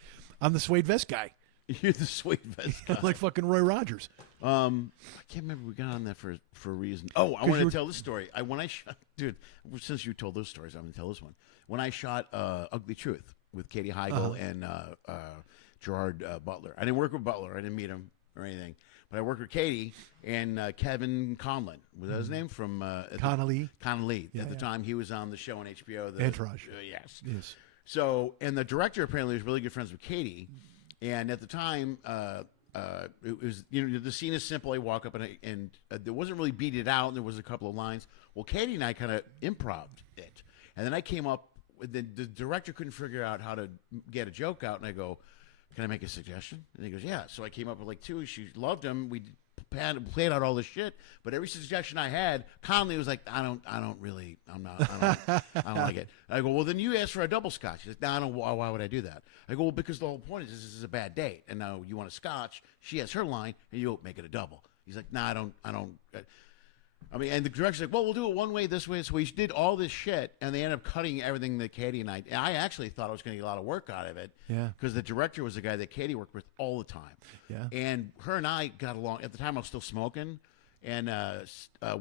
I'm the suede vest guy. You're the suede vest guy. I'm like fucking Roy Rogers. I can't remember we got on that for a reason. Oh, I want to tell this story. When I shot, dude, since you told those stories, I'm going to tell this one. When I shot Ugly Truth with Katy Heigl and Gerard Butler. I didn't work with Butler. I didn't meet him or anything. But I worked with Katy and Kevin Conlon. Was that his name? From Connolly. Connolly. At the time, he was on the show on HBO. Entourage. Yes. So, and the director apparently was really good friends with Katy. And at the time, it was, the scene is simple. I walk up and there wasn't really beat it out, and there was a couple of lines. Well, Katy and I kind of improv'd it. And then I came up with the director couldn't figure out how to get a joke out, and I go, can I make a suggestion? And he goes, yeah. So I came up with like two. She loved them. We played out all this shit, but every suggestion I had, Conley was like, I don't like it. I go, well, then you ask for a double scotch. He's like, no, I don't. Why would I do that? I go, well, because the whole point is this is a bad date, and now you want a scotch. She has her line, and you make it a double. He's like, no, I don't. I mean, and the director's like, well, we'll do it one way, this way. So we did all this shit, and they ended up cutting everything that Katy and I actually thought I was going to get a lot of work out of it. Yeah. Because the director was a guy that Katy worked with all the time. Yeah. And her and I got along. At the time, I was still smoking. And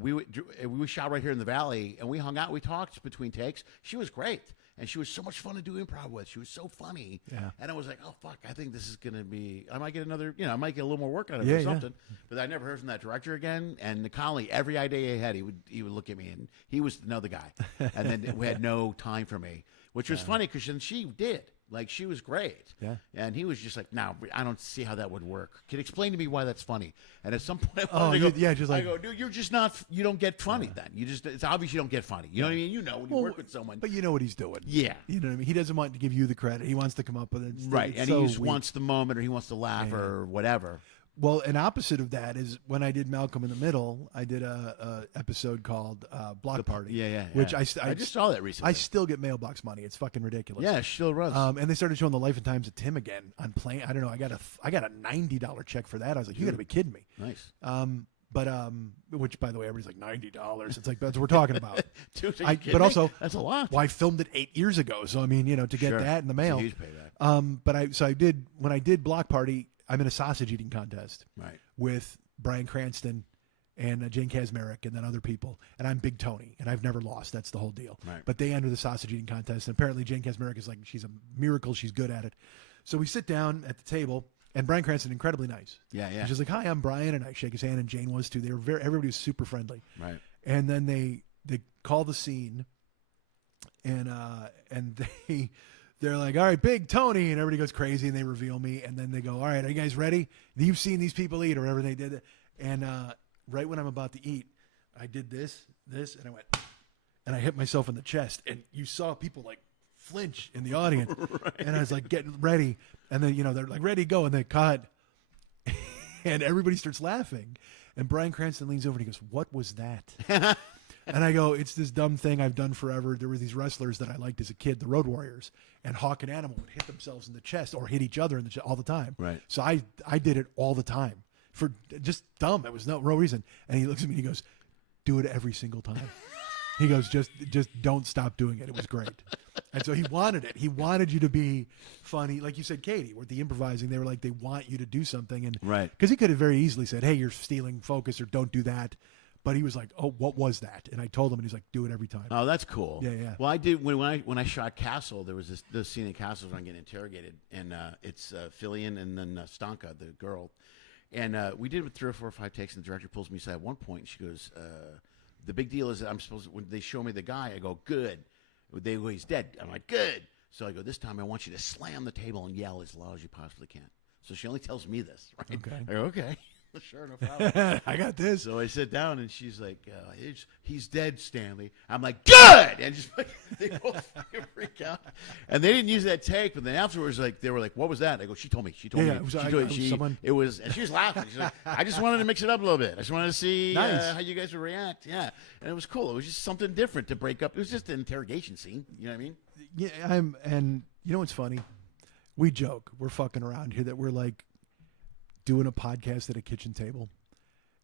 we shot right here in the Valley, and we hung out. We talked between takes. She was great. And she was so much fun to do improv with. She was so funny. Yeah. And I was like, oh, fuck, I think this is going to be, I might get another, I might get a little more work out of it or something. Yeah. But I never heard from that director again. And the Conley, every idea he had, he would look at me, and he was another guy. And then we had no time for me, which was funny because then she did. Like, she was great. Yeah. And he was just like, no, I don't see how that would work. Can you explain to me why that's funny? And at some point, I go, dude, you're just not, you don't get funny then. It's obvious you don't get funny. You know what I mean? You know when you work with someone. But you know what he's doing. Yeah. You know what I mean? He doesn't want to give you the credit. He wants to come up with it. Right. And he just wants the moment, or he wants to laugh or whatever. Well, an opposite of that is when I did Malcolm in the Middle, I did a episode called Block Party. Yeah. Which I just saw that recently. I still get mailbox money. It's fucking ridiculous. Yeah, it still runs. And they started showing the Life and Times of Tim again on plane. I don't know. I got a $90 check for that. I was like, you got to be kidding me. Nice. But which, by the way, everybody's like $90. It's like, that's what we're talking about. Dude, but also, that's a lot. Well, I filmed it 8 years ago, so I mean, to get that in the mail. It's a huge payback. When I did Block Party, I'm in a sausage eating contest. Right. With Bryan Cranston and Jane Kasmerick and then other people. And I'm Big Tony, and I've never lost. That's the whole deal. Right. But they enter the sausage eating contest, and apparently Jane Kasmerick is like, she's a miracle. She's good at it. So we sit down at the table, and Bryan Cranston, incredibly nice. Yeah. And she's like, hi, I'm Bryan, and I shake his hand, and Jane was too. Everybody was super friendly. Right. And then they call the scene, and they're like, all right, Big Tony, and everybody goes crazy, and they reveal me, and then they go, all right, are you guys ready? You've seen these people eat, or whatever they did. And right when I'm about to eat, I did this, and I went, and I hit myself in the chest, and you saw people like flinch in the audience, right. And I was like getting ready, and then they're like ready to go, and they cut, and everybody starts laughing, and Bryan Cranston leans over and he goes, what was that? And I go, it's this dumb thing I've done forever. There were these wrestlers that I liked as a kid, the Road Warriors, and Hawk and Animal would hit themselves in the chest or hit each other in the chest all the time. Right. So I did it all the time for just dumb. It was no real reason. And he looks at me and he goes, do it every single time. He goes, just don't stop doing it. It was great. And so he wanted it. He wanted you to be funny. Like you said, Katy, with the improvising, they were like, they want you to do something. And right. Because he could have very easily said, hey, you're stealing focus, or don't do that. But he was like, "Oh, what was that?" And I told him, and he's like, "Do it every time." Oh, that's cool. Yeah. Well, I did when I shot Castle. There was this scene in Castle where I'm getting interrogated, and it's Fillion and then Stanka, the girl, and we did it with 3 or 4 or 5 takes. And the director pulls me aside at one point, and she goes, "The big deal is that I'm supposed to, when they show me the guy, I go, good. They go, he's dead. I'm like, good. So I go, this time I want you to slam the table and yell as loud as you possibly can." So she only tells me this, right? Okay. I go, okay. Sure, no problem. I got this. So I sit down, and she's like, he's dead, Stanley. I'm like, good! And just they both fucking freak out. And they didn't use that take, but then afterwards, they were like, what was that? I go, she told me. She told me. It was, and she was laughing. She's like, I just wanted to mix it up a little bit. I just wanted to see how you guys would react. Yeah. And it was cool. It was just something different to break up. It was just an interrogation scene. You know what I mean? Yeah, and you know what's funny? We joke. We're fucking around here that we're like doing a podcast at a kitchen table,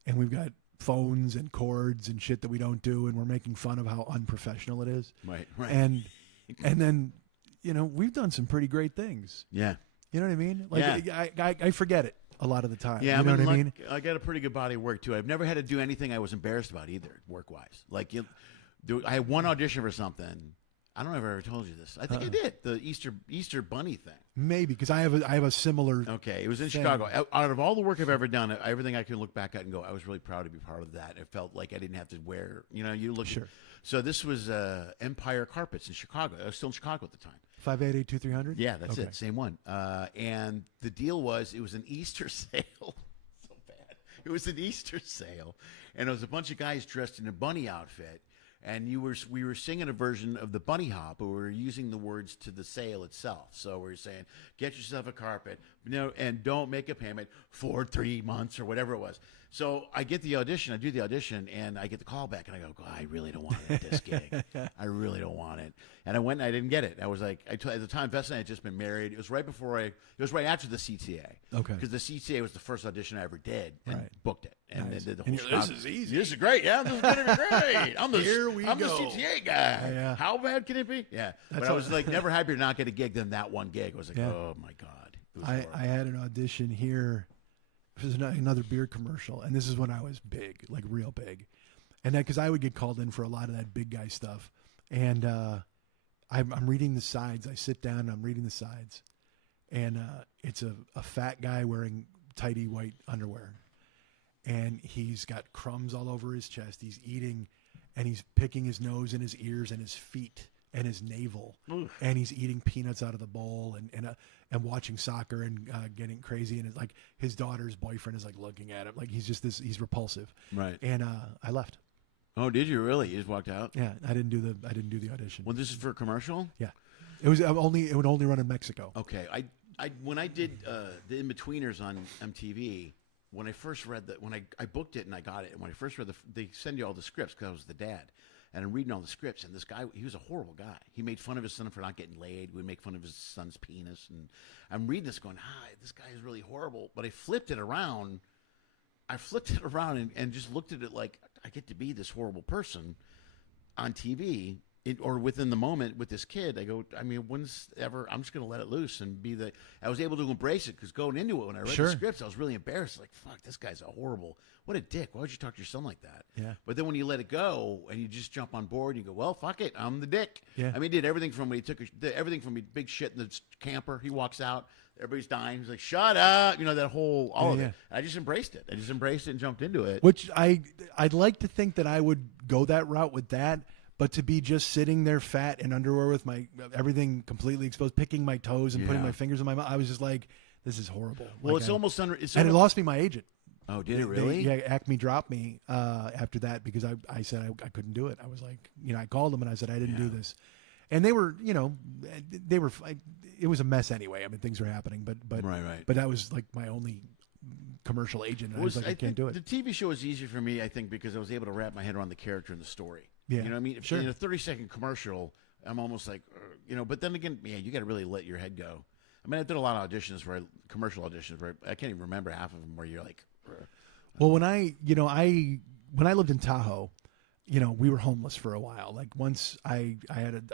and we've got phones and cords and shit that we don't do, and we're making fun of how unprofessional it is. Right. And then, we've done some pretty great things. Yeah. You know what I mean? Like, yeah. I forget it a lot of the time. Yeah, you know what I mean? I got a pretty good body of work, too. I've never had to do anything I was embarrassed about either, work-wise. Like, I had one audition for something. I don't know if I ever told you this. I think I did. The Easter Bunny thing. Maybe, because I have a similar. Okay, it was in Chicago. Out of all the work I've ever done, everything I can look back at and go, I was really proud to be part of that. It felt like I didn't have to wear. You look. Sure. So this was Empire Carpets in Chicago. I was still in Chicago at the time. 588-2300? Yeah, that's it. Same one. And the deal was, it was an Easter sale. So bad. It was an Easter sale, and it was a bunch of guys dressed in a bunny outfit. And we were singing a version of the bunny hop, but we were using the words to the sale itself. So we were saying, get yourself a carpet, and don't make a payment for 3 months or whatever it was. So I get the audition, I do the audition, and I get the call back, and I go, I really don't want this gig. I really don't want it. And I went and I didn't get it. I was like, at the time, Vess and I had just been married. It was right after the CTA. Okay. Because the CTA was the first audition I ever did, and booked it. And then did the whole this is easy. This is great. Yeah, this is going to be great. I'm the go. CTA guy. Yeah. How bad can it be? Yeah. But I was like never happier to not get a gig than that one gig. I was like, oh my God. I had an audition here. It was another beer commercial, and this is when I was big, like real big. And because I would get called in for a lot of that big guy stuff. And I'm reading the sides. I sit down and I'm reading the sides. And it's a fat guy wearing tighty white underwear. And he's got crumbs all over his chest. He's eating, and he's picking his nose and his ears and his feet and his navel. Oof. And he's eating peanuts out of the bowl and watching soccer and getting crazy. And it's like his daughter's boyfriend is like looking at him like he's repulsive. Right. And I left. Oh, did you really? You just walked out? Yeah, I didn't do the audition. Well, this is for a commercial? Yeah, it would only run in Mexico. Okay, when I did the In-Betweeners on MTV. When I first read that, when I booked it and I got it, and when I first read they send you all the scripts because I was the dad, and I'm reading all the scripts, and this guy, he was a horrible guy. He made fun of his son for not getting laid. We would make fun of his son's penis, and I'm reading this going, hi, this guy is really horrible. But I flipped it around. And just looked at it like I get to be this horrible person on TV. Or within the moment with this kid, I go, when's ever, I'm just going to let it loose and I was able to embrace it because going into it, when I read the scripts, I was really embarrassed. Like, fuck, this guy's what a dick. Why would you talk to your son like that? Yeah. But then when you let it go and you just jump on board, you go, well, fuck it, I'm the dick. Yeah. He did everything from when everything from big shit in the camper. He walks out, everybody's dying. He's like, shut up. That whole, all of it. I just embraced it. And jumped into it. Which I'd like to think that I would go that route with that. But to be just sitting there fat in underwear with my everything completely exposed, picking my toes and putting my fingers in my mouth, I was just like, this is horrible. Well, like, it's almost under. And it lost me my agent. Oh, did it really? Acme dropped me after that because I said I couldn't do it. I was like, I called them and I said I didn't do this. And they were, it was a mess anyway. Things were happening, but right. But that was like my only commercial agent. And I was like, I can't do it. The TV show was easier for me, I think, because I was able to wrap my head around the character and the story. Yeah. You know what I mean? Sure. In a 30-second commercial, I'm almost like, but then again, you got to really let your head go. I did a lot of auditions commercial auditions where I can't even remember half of them where you're like. Well, when I lived in Tahoe, we were homeless for a while. Like once I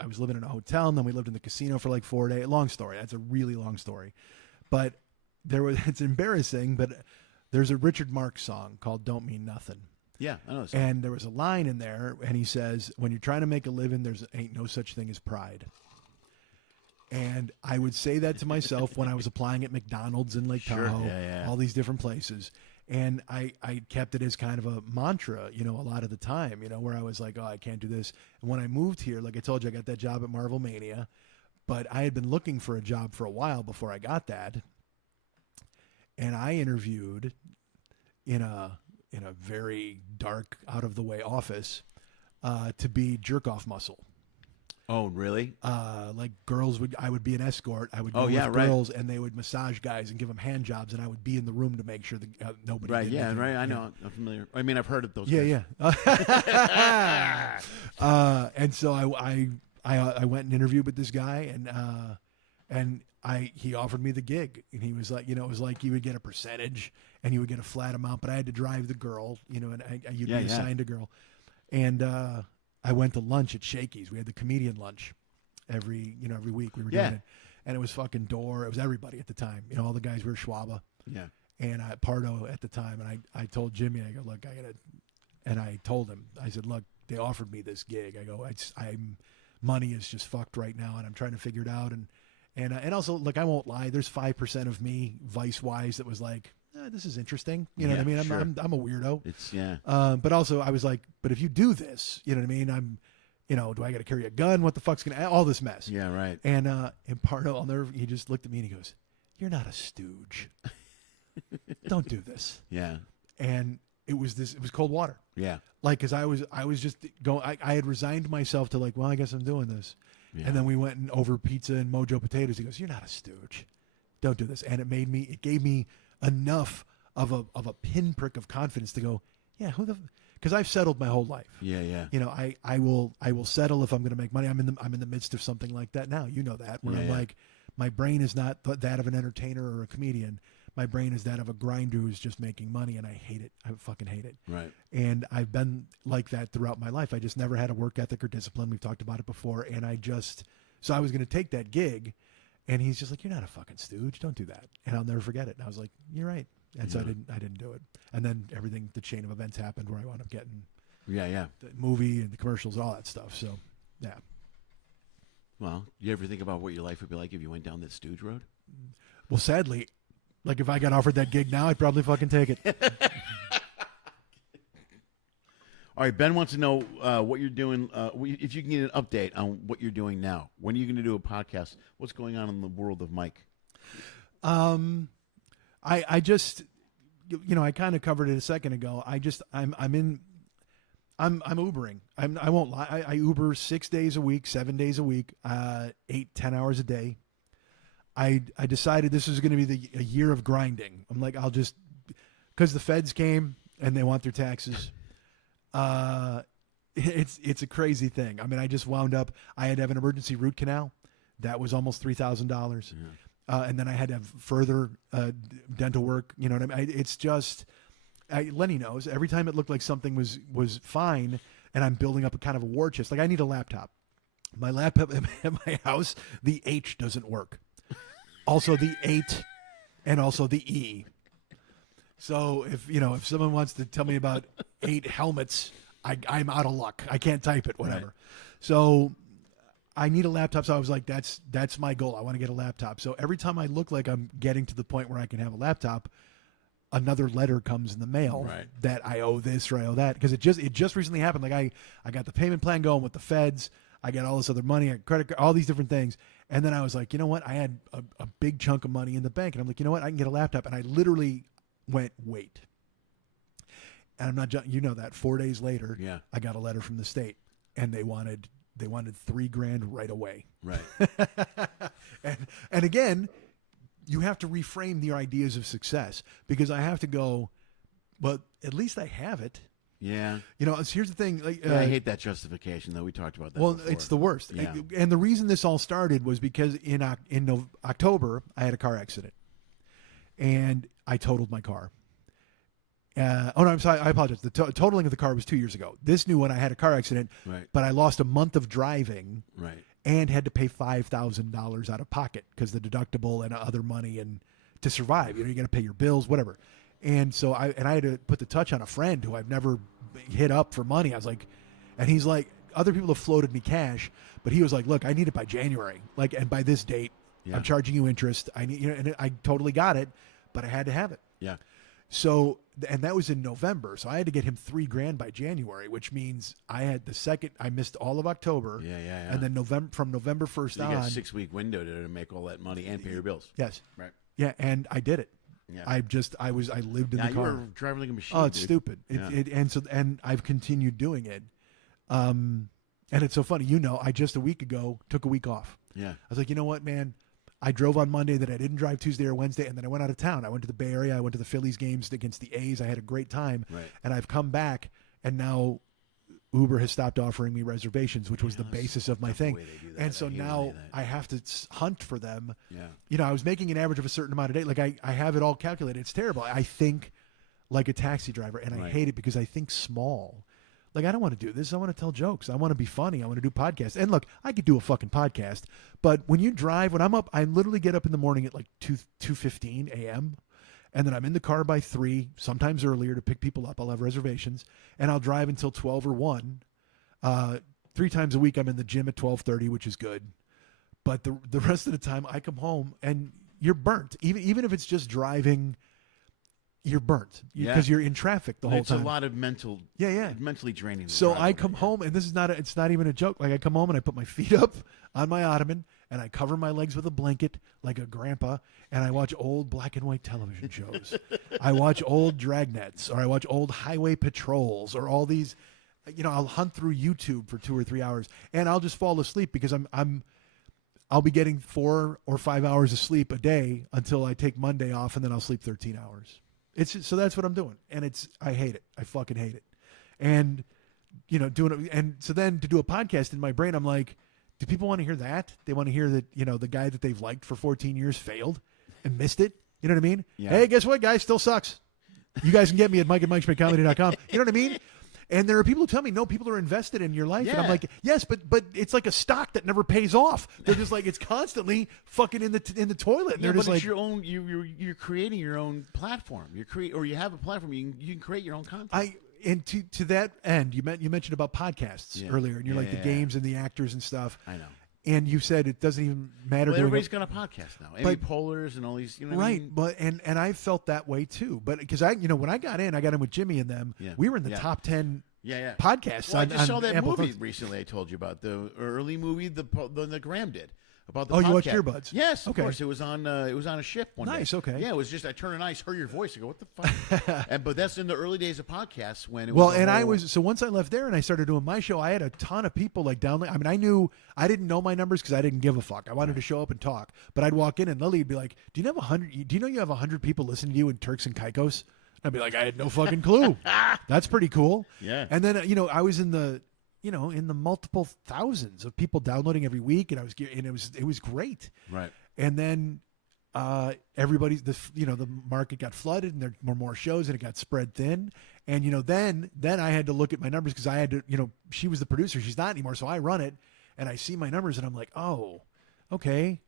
was living in a hotel, and then we lived in the casino for like 4 days. Long story. That's a really long story. But it's embarrassing, but there's a Richard Marx song called Don't Mean Nothing. Yeah, I know. And there was a line in there, and he says, when you're trying to make a living, ain't no such thing as pride. And I would say that to myself when I was applying at McDonald's in Lake Tahoe, all these different places. And I kept it as kind of a mantra, a lot of the time, where I was like, oh, I can't do this. And when I moved here, like I told you, I got that job at Marvel Mania, but I had been looking for a job for a while before I got that. And I interviewed in a very dark, out of the way office to be jerk off muscle. Oh, really? Like I would be an escort. I would go with girls, and they would massage guys and give them hand jobs, and I would be in the room to make sure that nobody. Right? did Yeah. anything. Right. I know. I'm familiar. I mean, I've heard of those. Yeah. guys. Yeah. And so I went and interviewed with this guy, and he offered me the gig, and he was like, it was like you would get a percentage, and you would get a flat amount, but I had to drive the girl, and you'd be assigned a girl, and. I went to lunch at Shakey's. We had the comedian lunch every week. We were doing it, and it was fucking Dorr. It was everybody at the time. All the guys were Schwaba. Yeah. And Pardo at the time, and I told Jimmy, I go, look, and I told him, I said, look, they offered me this gig. I go, money is just fucked right now, and I'm trying to figure it out, and also, look, I won't lie. There's 5% of me, vice-wise, that was like, this is interesting. You know what I mean? Sure. I'm a weirdo. It's But also I was like, but if you do this, you know what I mean? I'm, do I got to carry a gun? What the fuck's all this mess? Yeah, right. And Pardo, he just looked at me and he goes, "You're not a stooge. Don't do this." Yeah. And it was cold water. Yeah. Like, cause I was just going, I had resigned myself to like, well, I guess I'm doing this. Yeah. And then we went and over pizza and Mojo potatoes. He goes, "You're not a stooge. Don't do this." And it gave me enough of a pinprick of confidence to go, yeah, because I've settled my whole life. Yeah. I will settle if I'm going to make money. I'm in the midst of something like that now. You know that, where I'm like, my brain is not that of an entertainer or a comedian. My brain is that of a grinder who's just making money, and I hate it. I fucking hate it. Right. And I've been like that throughout my life. I just never had a work ethic or discipline. We've talked about it before, and so I was going to take that gig. And he's just like, "You're not a fucking stooge. Don't do that." And I'll never forget it. And I was like, "You're right." And so I didn't do it. And then the chain of events happened where I wound up getting the movie and the commercials and all that stuff. So, yeah. Well, you ever think about what your life would be like if you went down that stooge road? Well, sadly, like if I got offered that gig now, I'd probably fucking take it. All right, Ben wants to know what you're doing. If you can get an update on what you're doing now. When are you going to do a podcast? What's going on in the world of Mike? I just, I kind of covered it a second ago. I'm Ubering. I won't lie. I Uber 6 days a week, 7 days a week, 8-10 hours a day. I decided this was going to be a year of grinding. I'm like, because the feds came and they want their taxes. It's a crazy thing. I mean, I just wound up, I had to have an emergency root canal. That was almost $3,000. Yeah. And then I had to have further dental work. You know what I mean? It's just, Lenny knows, every time it looked like something was fine and I'm building up a kind of a war chest, like I need a laptop. My laptop at my house, the H doesn't work. Also the 8 and also the E. So if someone wants to tell me about 8 helmets, I'm out of luck. I can't type it, whatever. Right. So I need a laptop. So I was like, that's my goal. I want to get a laptop. So every time I look like I'm getting to the point where I can have a laptop, another letter comes in the mail that I owe this or I owe that. Because it just recently happened. Like I got the payment plan going with the feds. I got all this other money, credit card, all these different things. And then I was like, you know what? I had a big chunk of money in the bank. And I'm like, you know what? I can get a laptop. And I literally went, wait. And I'm not, that 4 days later, I got a letter from the state, and they wanted $3,000 right away. Right. and again, you have to reframe your ideas of success, because I have to go, but at least I have it. Yeah. Here's the thing. Like, I hate that justification, though. We talked about that. Well, before. it's the worst. Yeah. And the reason this all started was because in October, I had a car accident, and I totaled my car. I'm sorry. I apologize. The totaling of the car was 2 years ago. This new one, I had a car accident, but I lost a month of driving, and had to pay $5,000 out of pocket because the deductible and other money and to survive. You got to pay your bills, whatever. And so I had to put the touch on a friend who I've never hit up for money. I was like, and he's like, other people have floated me cash, but he was like, look, I need it by January, and by this date, I'm charging you interest. I need, and I totally got it, but I had to have it. Yeah. So, and that was in November. So I had to get him $3,000 by January, which means I missed all of October. Yeah. And then from November 1st so you on. got a 6-week window to make all that money and pay your bills. Yes. Right. Yeah. And I did it. Yeah. I lived in now the car. You were driving like a machine. Oh, it's dude. stupid. Yeah. And I've continued doing it. And it's so funny. I just a week ago took a week off. Yeah. I was like, you know what, man? I drove on Monday, that I didn't drive Tuesday or Wednesday, and then I went out of town. I went to the Bay Area. I went to the Phillies games against the A's. I had a great time. Right. And I've come back, and now Uber has stopped offering me reservations, which was the basis of my thing. And so now I have to hunt for them. Yeah. I was making an average of a certain amount a day. Like I have it all calculated. It's terrible. I think like a taxi driver, and I hate it because I think small. Like, I don't want to do this. I want to tell jokes. I want to be funny. I want to do podcasts. And look, I could do a fucking podcast, but when you drive, when I'm up, I literally get up in the morning at like 2:15 a.m. And then I'm in the car by 3, sometimes earlier, to pick people up. I'll have reservations, and I'll drive until 12 or 1. 3 times a week, I'm in the gym at 12:30, which is good. But the rest of the time, I come home, and you're burnt. Even if it's just driving, you're burnt because you're in traffic the whole time. It's a lot of mentally draining. So I come home, and it's not even a joke. Like, I come home and I put my feet up on my ottoman, and I cover my legs with a blanket like a grandpa, and I watch old black and white television shows. I watch old Dragnets, or I watch old Highway Patrols, or all these. I'll hunt through YouTube for 2 or 3 hours, and I'll just fall asleep because I'll be getting 4 or 5 hours of sleep a day until I take Monday off, and then I'll sleep 13 hours. So that's what I'm doing, and I hate it. I fucking hate it. And doing it, and so then to do a podcast in my brain, I'm like, do people want to hear that? They want to hear that the guy that they've liked for 14 years failed and missed it. You know what I mean? Yeah. Hey, guess what, guys? Still sucks. You guys can get me at MikeandMikeSchmidtComedy.com. You know what I mean? And there are people who tell me, no, people are invested in your life. Yeah. And I'm like, yes, but it's like a stock that never pays off. They're just like, it's constantly fucking in the toilet. And they're just but like, it's your own. You're creating your own platform. You have a platform. You can create your own content. And to that end, you mentioned about podcasts earlier, and you're like the games and the actors and stuff. I know. And you said it doesn't even matter. Well, everybody's got a podcast now. Amy Poehler's and all these. You know what I mean? But and I felt that way too. But because when I got in with Jimmy and them. Yeah. We were in the top 10. Yeah. Podcasts. Well, I just saw that Apple movie Thumbs. recently. I told you about the early movie the Graham did about the. Oh, podcast. you watched Earbuds? Yes, of Okay. course. It was on a ship one day. Nice. Okay. Yeah, it was just I turned on, I heard your voice. I go, what the fuck? But that's in the early days of podcasts when it was. Well, and so once I left there and I started doing my show, I had a ton of people like download. I mean, I didn't know my numbers because I didn't give a fuck. I wanted to show up and talk, but I'd walk in and Lily would be like, "Do you have 100? Do you know you have 100 people listening to you in Turks and Caicos?" I'd be like, I had no fucking clue. That's pretty cool. Yeah. And then I was in the multiple thousands of people downloading every week, and it was great. Right. And then the market got flooded, and there were more shows, and it got spread thin. And then I had to look at my numbers because I had to. She was the producer. She's not anymore, so I run it, and I see my numbers, and I'm like, oh, okay.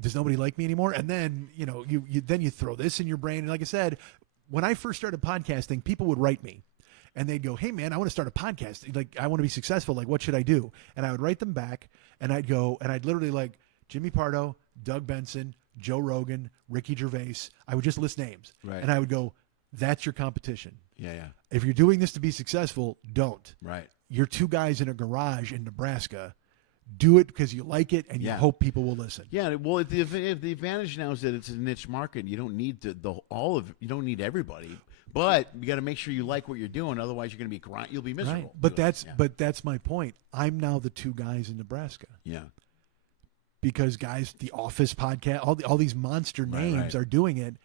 Does nobody like me anymore? And then you throw this in your brain, and like I said. When I first started podcasting, people would write me and they'd go, "Hey man, I want to start a podcast. Like, I want to be successful. Like, what should I do?" And I would write them back and I'd go and I'd literally like Jimmy Pardo, Doug Benson, Joe Rogan, Ricky Gervais. I would just list names. Right. And I would go, "That's your competition. Yeah. If you're doing this to be successful, don't. Right. You're 2 guys in a garage in Nebraska. Do it because you like it and you hope people will listen." Yeah, well, the advantage now is that it's a niche market. You don't need you don't need everybody, but you got to make sure you like what you're doing. Otherwise, you're going to be you'll be miserable. Right. But that's my point. I'm now the 2 guys in Nebraska. Yeah. Because guys, the Office podcast, all these monster names are doing it,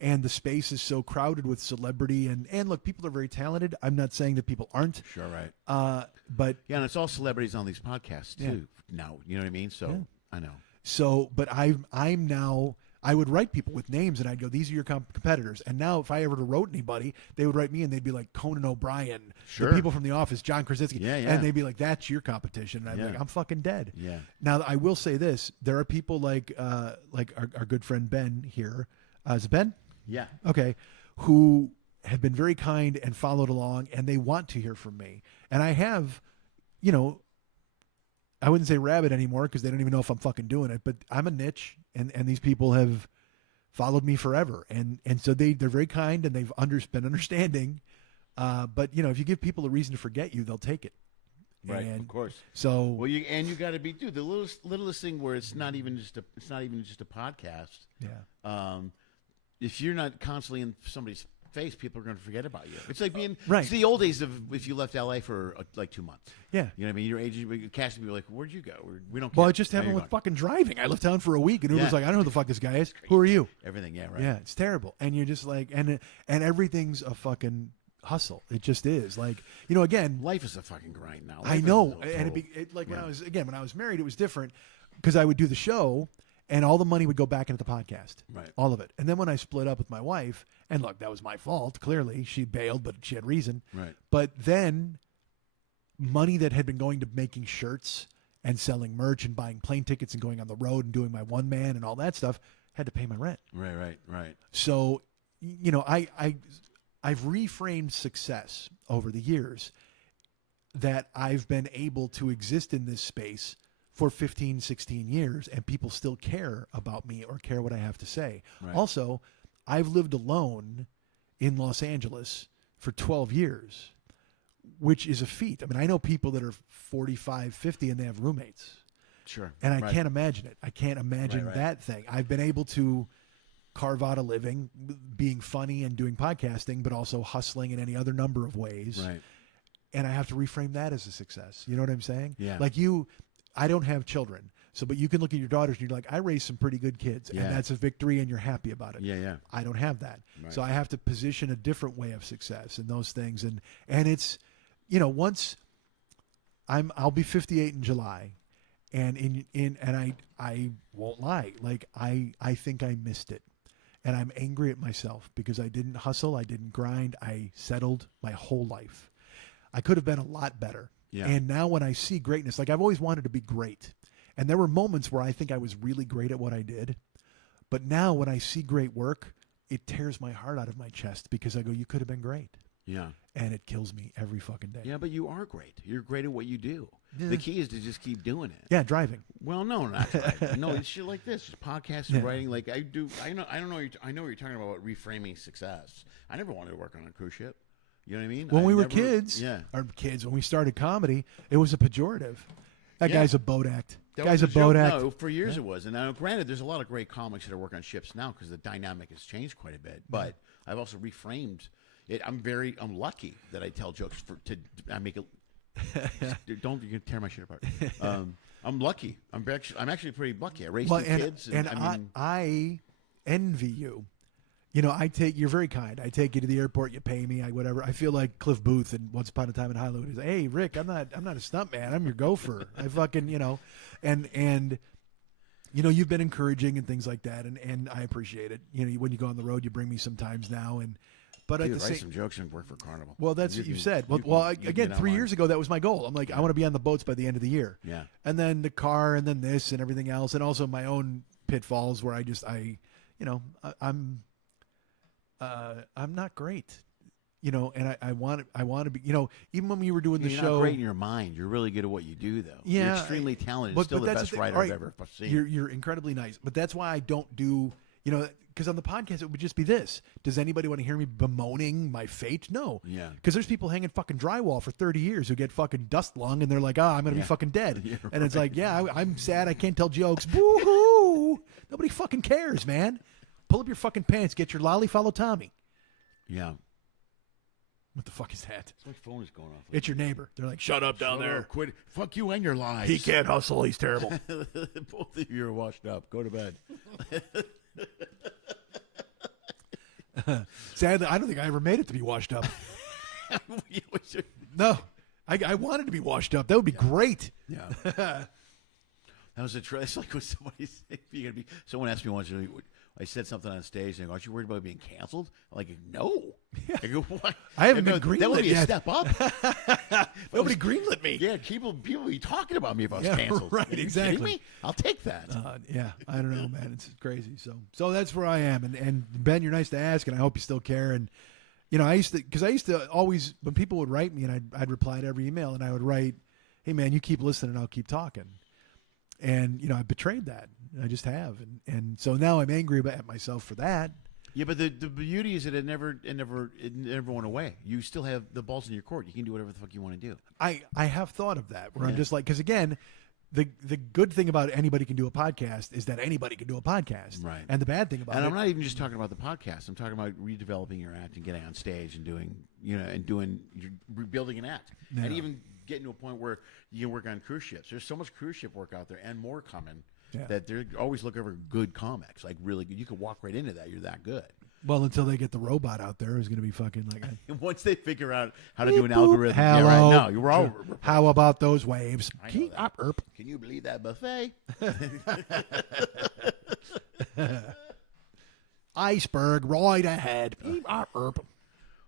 and the space is so crowded with celebrity and look, people are very talented. I'm not saying that people aren't. Sure, right. But yeah, and it's all celebrities on these podcasts too. Now, you know what I mean? So I know. So, but I'm now. I would write people with names, and I'd go, "These are your competitors." And now, if I ever wrote anybody, they would write me, and they'd be like Conan O'Brien, the people from The Office, John Krasinski, and they'd be like, "That's your competition." And I'd be like, "I'm fucking dead." Yeah. Now, I will say this: there are people like our good friend Ben here. Is it Ben? Yeah. Okay. Who have been very kind and followed along, and they want to hear from me. And I have, I wouldn't say rabbit anymore because they don't even know if I'm fucking doing it, but I'm a niche, and these people have followed me forever. And so they're very kind, and they've been understanding. But, if you give people a reason to forget you, they'll take it. Right, and of course. So you got to be the littlest thing where it's not even just a podcast. Yeah. if you're not constantly in somebody's face, people are going to forget about you. It's like being right. It's the old days of if you left LA for like 2 months. Yeah. You know what I mean? Your agent, casting people like, where'd you go? We don't care. Well, it just happened with fucking driving. I left town for a week, and Uber's like, I don't know who the fuck this guy is. Who are you? Everything, yeah, right. Yeah, it's terrible. And you're just like, and everything's a fucking hustle. It just is. Like, again. Life is a fucking grind now. I know. And when I was married, it was different because I would do the show, and all the money would go back into the podcast. Right. All of it. And then when I split up with my wife, and look, that was my fault, clearly. She bailed, but she had reason. Right. But then money that had been going to making shirts and selling merch and buying plane tickets and going on the road and doing my one man and all that stuff had to pay my rent. Right. So, I've reframed success over the years that I've been able to exist in this space for 15, 16 years, and people still care about me or care what I have to say. Right. Also, I've lived alone in Los Angeles for 12 years, which is a feat. I mean, I know people that are 45, 50, and they have roommates. Sure. And I can't imagine it. I can't imagine Right. that thing. I've been able to carve out a living being funny and doing podcasting, but also hustling in any other number of ways. Right. And I have to reframe that as a success. You know what I'm saying? Yeah. Like I don't have children. But you can look at your daughters and you're like, I raised some pretty good kids. Yeah. And that's a victory and you're happy about it. Yeah. I don't have that. Right. So I have to position a different way of success and those things. And it's, once I'll be 58 in July, and I won't lie. Like I think I missed it. And I'm angry at myself because I didn't hustle. I didn't grind. I settled my whole life. I could have been a lot better. Yeah. And now when I see greatness, like I've always wanted to be great. And there were moments where I think I was really great at what I did. But now when I see great work, it tears my heart out of my chest because I go, you could have been great. Yeah. And it kills me every fucking day. Yeah, but you are great. You're great at what you do. Yeah. The key is to just keep doing it. Yeah, driving. Well, no, not driving. No, it's shit like this. It's podcasting, writing. Like I do. I know. I know what you're talking about. Reframing success. I never wanted to work on a cruise ship. You know what I mean? When we were kids, yeah, when we started comedy, it was a pejorative. That guy's a boat act. That Guy's a was boat joke. act. No, for years it was. And now, granted, there's a lot of great comics that are working on ships now because the dynamic has changed quite a bit. But I've also reframed it. I'm lucky that I tell jokes I make it. Don't you can tear my shit apart. I'm lucky. I'm actually pretty lucky. I raised two kids, and I envy you. You're very kind. I take you to the airport, you pay me, whatever. I feel like Cliff Booth in Once Upon a Time in Hollywood. He's like, hey, Rick, I'm not a stunt man. I'm your gopher. I fucking, and you've been encouraging and things like that, and I appreciate it. When you go on the road, you bring me sometimes now, but Dude, at the write same, some jokes and work for Carnival. well, that's what you've said. Again, 3 years ago, that was my goal. I'm like, I want to be on the boats by the end of the year. Yeah. And then the car, and then this, and everything else, and also my own pitfalls where I'm not great, and I want to be, even when we were doing the You're show. not great in your mind. You're really good at what you do, though. Yeah, you're extremely talented. But Still the that's best thing. writer All right, I've ever seen. You're incredibly nice, but that's why I don't do, because on the podcast it would just be this. Does anybody want to hear me bemoaning my fate? No. Yeah. Because there's people hanging fucking drywall for 30 years who get fucking dust lung, and they're like, I'm going to be fucking dead. Yeah, and it's like, I'm sad. I can't tell jokes. Boo-hoo. Nobody fucking cares, man. Pull up your fucking pants. Get your lolly, follow Tommy. Yeah. What the fuck is that? My phone is going off. It's your neighbor. They're like, shut up down there. Quit. Fuck you and your lies. He can't hustle. He's terrible. Both of you are washed up. Go to bed. Sadly, I don't think I ever made it to be washed up. No. I wanted to be washed up. That would be great. Yeah. That was it's like when somebody said, someone asked me once, I said something on stage, and aren't you worried about being canceled? I'm like, no. Yeah. I go, what? I haven't been greenlit That would be a yet. step up. Nobody greenlit me. Yeah, people be talking about me if I was canceled. Right, Are you exactly. kidding me? I'll take that. Yeah, I don't know, man. It's crazy. So that's where I am. And Ben, you're nice to ask, and I hope you still care. And I used to always, when people would write me, and I'd reply to every email, and I would write, hey man, you keep listening, I'll keep talking. And I betrayed that. I just have, and so now I'm angry at myself for that. Yeah, but the beauty is that it never went away. You still have the balls in your court. You can do whatever the fuck you want to do. I have thought of that, where I'm just like, because again, the good thing about anybody can do a podcast is that anybody can do a podcast. Right. And the bad thing about I'm not even just talking about the podcast. I'm talking about redeveloping your act and getting on stage and doing, rebuilding an act. Yeah. And even getting to a point where you can work on cruise ships. There's so much cruise ship work out there and more coming that they're always looking for good comics, like really good. You can walk right into that. You're that good. Well, until they get the robot out there, who's going to be fucking like. And once they figure out how to do an algorithm, hello. right now, you're all. How about those waves? Can you believe that buffet? Iceberg right ahead.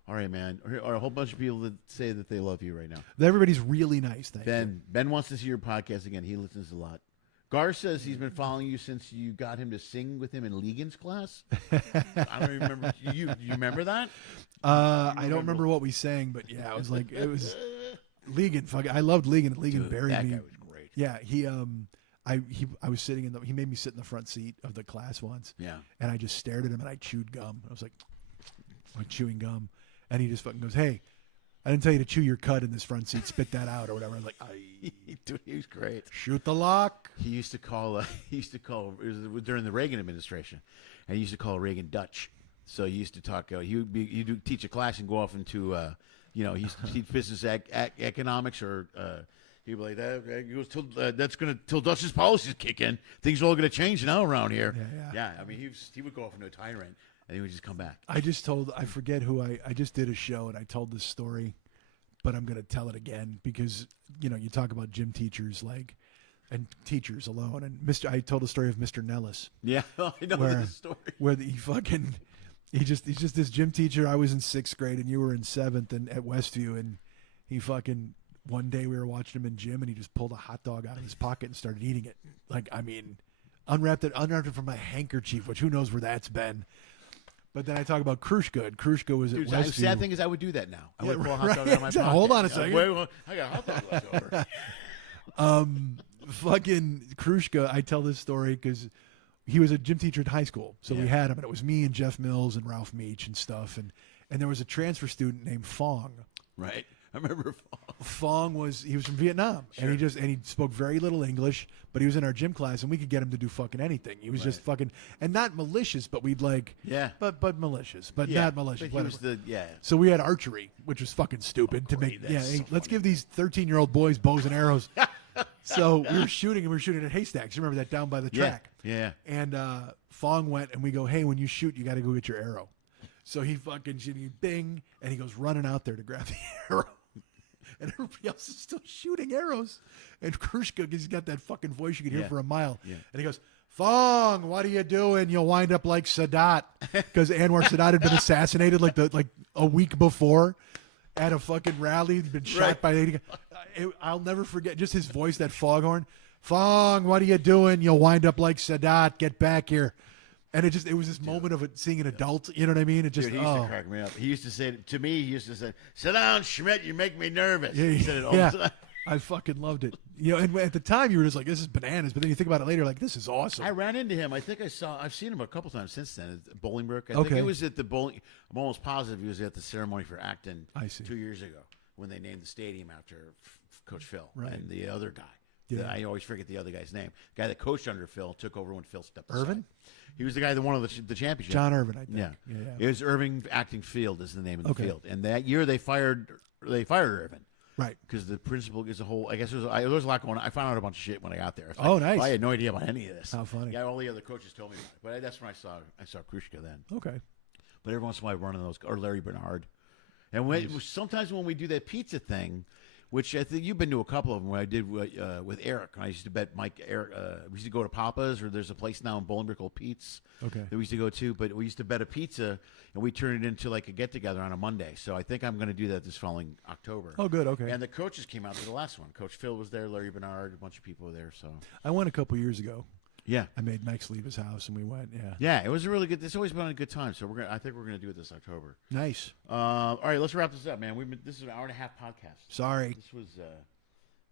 All right, man. Are a whole bunch of people that say that they love you right now. Everybody's really nice. Thank you. Ben wants to see your podcast again. He listens a lot. Gar says he's been following you since you got him to sing with him in Legan's class. I don't even remember. You remember that? I don't remember what we sang, but yeah, it was Legan. I loved Legan. Legan buried that me. That guy was great. Yeah, I was sitting he made me sit in the front seat of the class once. Yeah. And I just stared at him and I chewed gum. I was like chewing gum. And he just fucking goes, "Hey, I didn't tell you to chew your cud in this front seat. Spit that out," or whatever. I was like, Dude, he was great. Shoot the lock. He used to call. It was during the Reagan administration, and he used to call Reagan Dutch. So he used to talk. He'd teach a class and go off into, he used to teach business economics or. He'd be like, he goes till Dutch's policies kick in. Things are all going to change now around here. Yeah. I mean, he would go off into a tirade. And he would just come back. I forget who I just did a show and I told this story, but I'm going to tell it again because, you talk about gym teachers and teachers alone. And I told the story of Mr. Nellis. Yeah, I know this story. Where he's just this gym teacher. I was in 6th grade and you were in 7th and at Westview. And he one day we were watching him in gym and he just pulled a hot dog out of his pocket and started eating it. Unwrapped it from my handkerchief, which who knows where that's been. But then I talk about Krushka, and Krushka was at Westview. The sad thing is I would do that now. I would pull a hot dog out of my pocket. Hold on a second. I got a hot dog left over. Fucking Krushka, I tell this story because he was a gym teacher at high school. So we had him, and it was me and Jeff Mills and Ralph Meach and stuff. And there was a transfer student named Fong. Right. I remember Fong was from Vietnam, sure. and he spoke very little English, but he was in our gym class, and we could get him to do fucking anything. He was just fucking, and not malicious, but we'd but malicious, but not malicious. But he was So we had archery, which was fucking stupid to make. Yeah, hey, let's give these 13-year-old boys bows and arrows. So we were shooting at haystacks. You remember that down by the track? Yeah. And Fong went, and we go, "Hey, when you shoot, you got to go get your arrow." So he fucking bing, and he goes running out there to grab the arrow. And everybody else is still shooting arrows. And Krushka, he's got that fucking voice you can hear for a mile. Yeah. And he goes, "Fong, what are you doing? You'll wind up like Sadat." Because Anwar Sadat had been assassinated like a week before at a fucking rally. He'd been shot by 80 guys. I'll never forget just his voice, that foghorn. "Fong, what are you doing? You'll wind up like Sadat. Get back here." And it was this moment of seeing an adult, you know what I mean? It just, he used to crack me up. He used to say to me, "Sit down, Schmidt, you make me nervous." Yeah, he said it all the time. I fucking loved it. And at the time you were just like, "This is bananas," but then you think about it later, like, this is awesome. I ran into him. I think I've seen him a couple times since then at Bolingbrook. I think he was at the bowling. I'm almost positive he was at the ceremony for Acton 2 years ago when they named the stadium after Coach Phil and the other guy. Yeah. I always forget the other guy's name. The guy that coached under Phil took over when Phil stepped aside. Irvin? He was the guy that won the championship. John Irvin, I think. Yeah. It was Irving Acting Field is the name of the field. And that year they fired Irvin. Right. Because the principal is a whole, I guess there was a lot going on. I found out a bunch of shit when I got there. Nice. I had no idea about any of this. How funny. Yeah, all the other coaches told me about it. But that's when I saw Krushka then. Okay. But every once in a while I run into those, or Larry Bernard. And sometimes when we do that pizza thing, which I think you've been to a couple of them. Where I did with Eric. I used to bet Eric. We used to go to Papa's, or there's a place now in Bolingbrook called Pete's. Okay. That we used to go to, but we used to bet a pizza, and we turned it into like a get together on a Monday. So I think I'm going to do that this following October. Oh, good. Okay. And the coaches came out to the last one. Coach Phil was there, Larry Bernard, a bunch of people were there. So I went a couple years ago. Yeah. I made Max leave his house, and we went. Yeah. Yeah, it was a really good. It's always been a good time. So I think we're gonna do it this October. Nice. All right, let's wrap this up, man. This is an hour and a half podcast. Sorry. This was.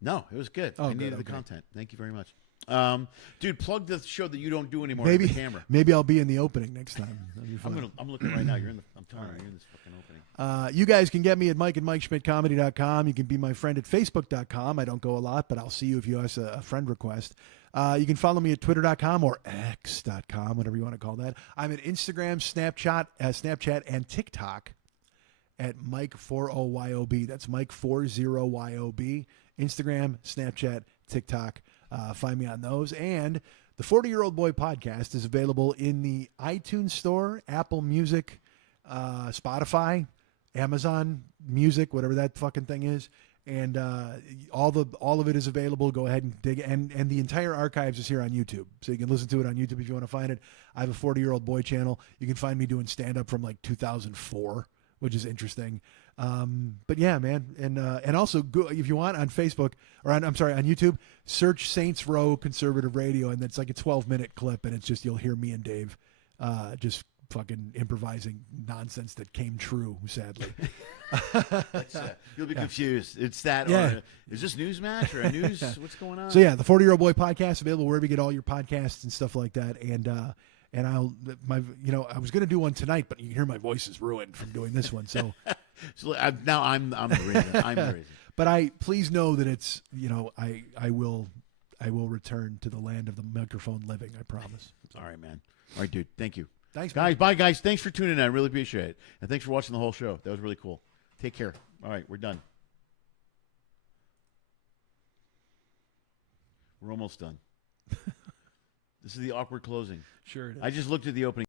No, it was good. Oh, I needed the content. Thank you very much. Dude, plug the show that you don't do anymore. Maybe with the camera. Maybe I'll be in the opening next time. I'm looking right now. I'm telling you, you're in this fucking opening. You guys can get me at MikeandMikeSchmidtComedy.com. You can be my friend at Facebook.com. I don't go a lot, but I'll see you if you ask a friend request. You can follow me at Twitter.com or X.com, whatever you want to call that. I'm at Instagram, Snapchat, and TikTok at Mike40YOB. That's Mike40YOB. Instagram, Snapchat, TikTok. Find me on those. And the 40-Year-Old Boy podcast is available in the iTunes Store, Apple Music, Spotify, Amazon Music, whatever that fucking thing is. And all of it is available. Go ahead and dig. And the entire archives is here on YouTube. So you can listen to it on YouTube if you want to find it. I have a 40-Year-Old Boy channel. You can find me doing stand-up from like 2004, which is interesting. But yeah, man. And also go, if you want, on Facebook or on YouTube, search Saints Row Conservative Radio, and it's like a 12-minute clip, and it's just, you'll hear me and Dave just fucking improvising nonsense that came true, sadly. You'll be confused. It's that, or is this Newsmatch or a news? What's going on? So yeah, the 40-Year-Old Boy podcast available wherever you get all your podcasts and stuff like that. And I was going to do one tonight, but you can hear my voice is ruined from doing this one. So, now I'm the reason. I'm the reason. But please know that it's, I will return to the land of the microphone living. I promise. All right, man. All right, dude. Thank you. Thanks, guys. Man. Bye, guys. Thanks for tuning in. I really appreciate it, and thanks for watching the whole show. That was really cool. Take care. All right, we're done. We're almost done. This is the awkward closing. Sure it is. I just looked at the opening.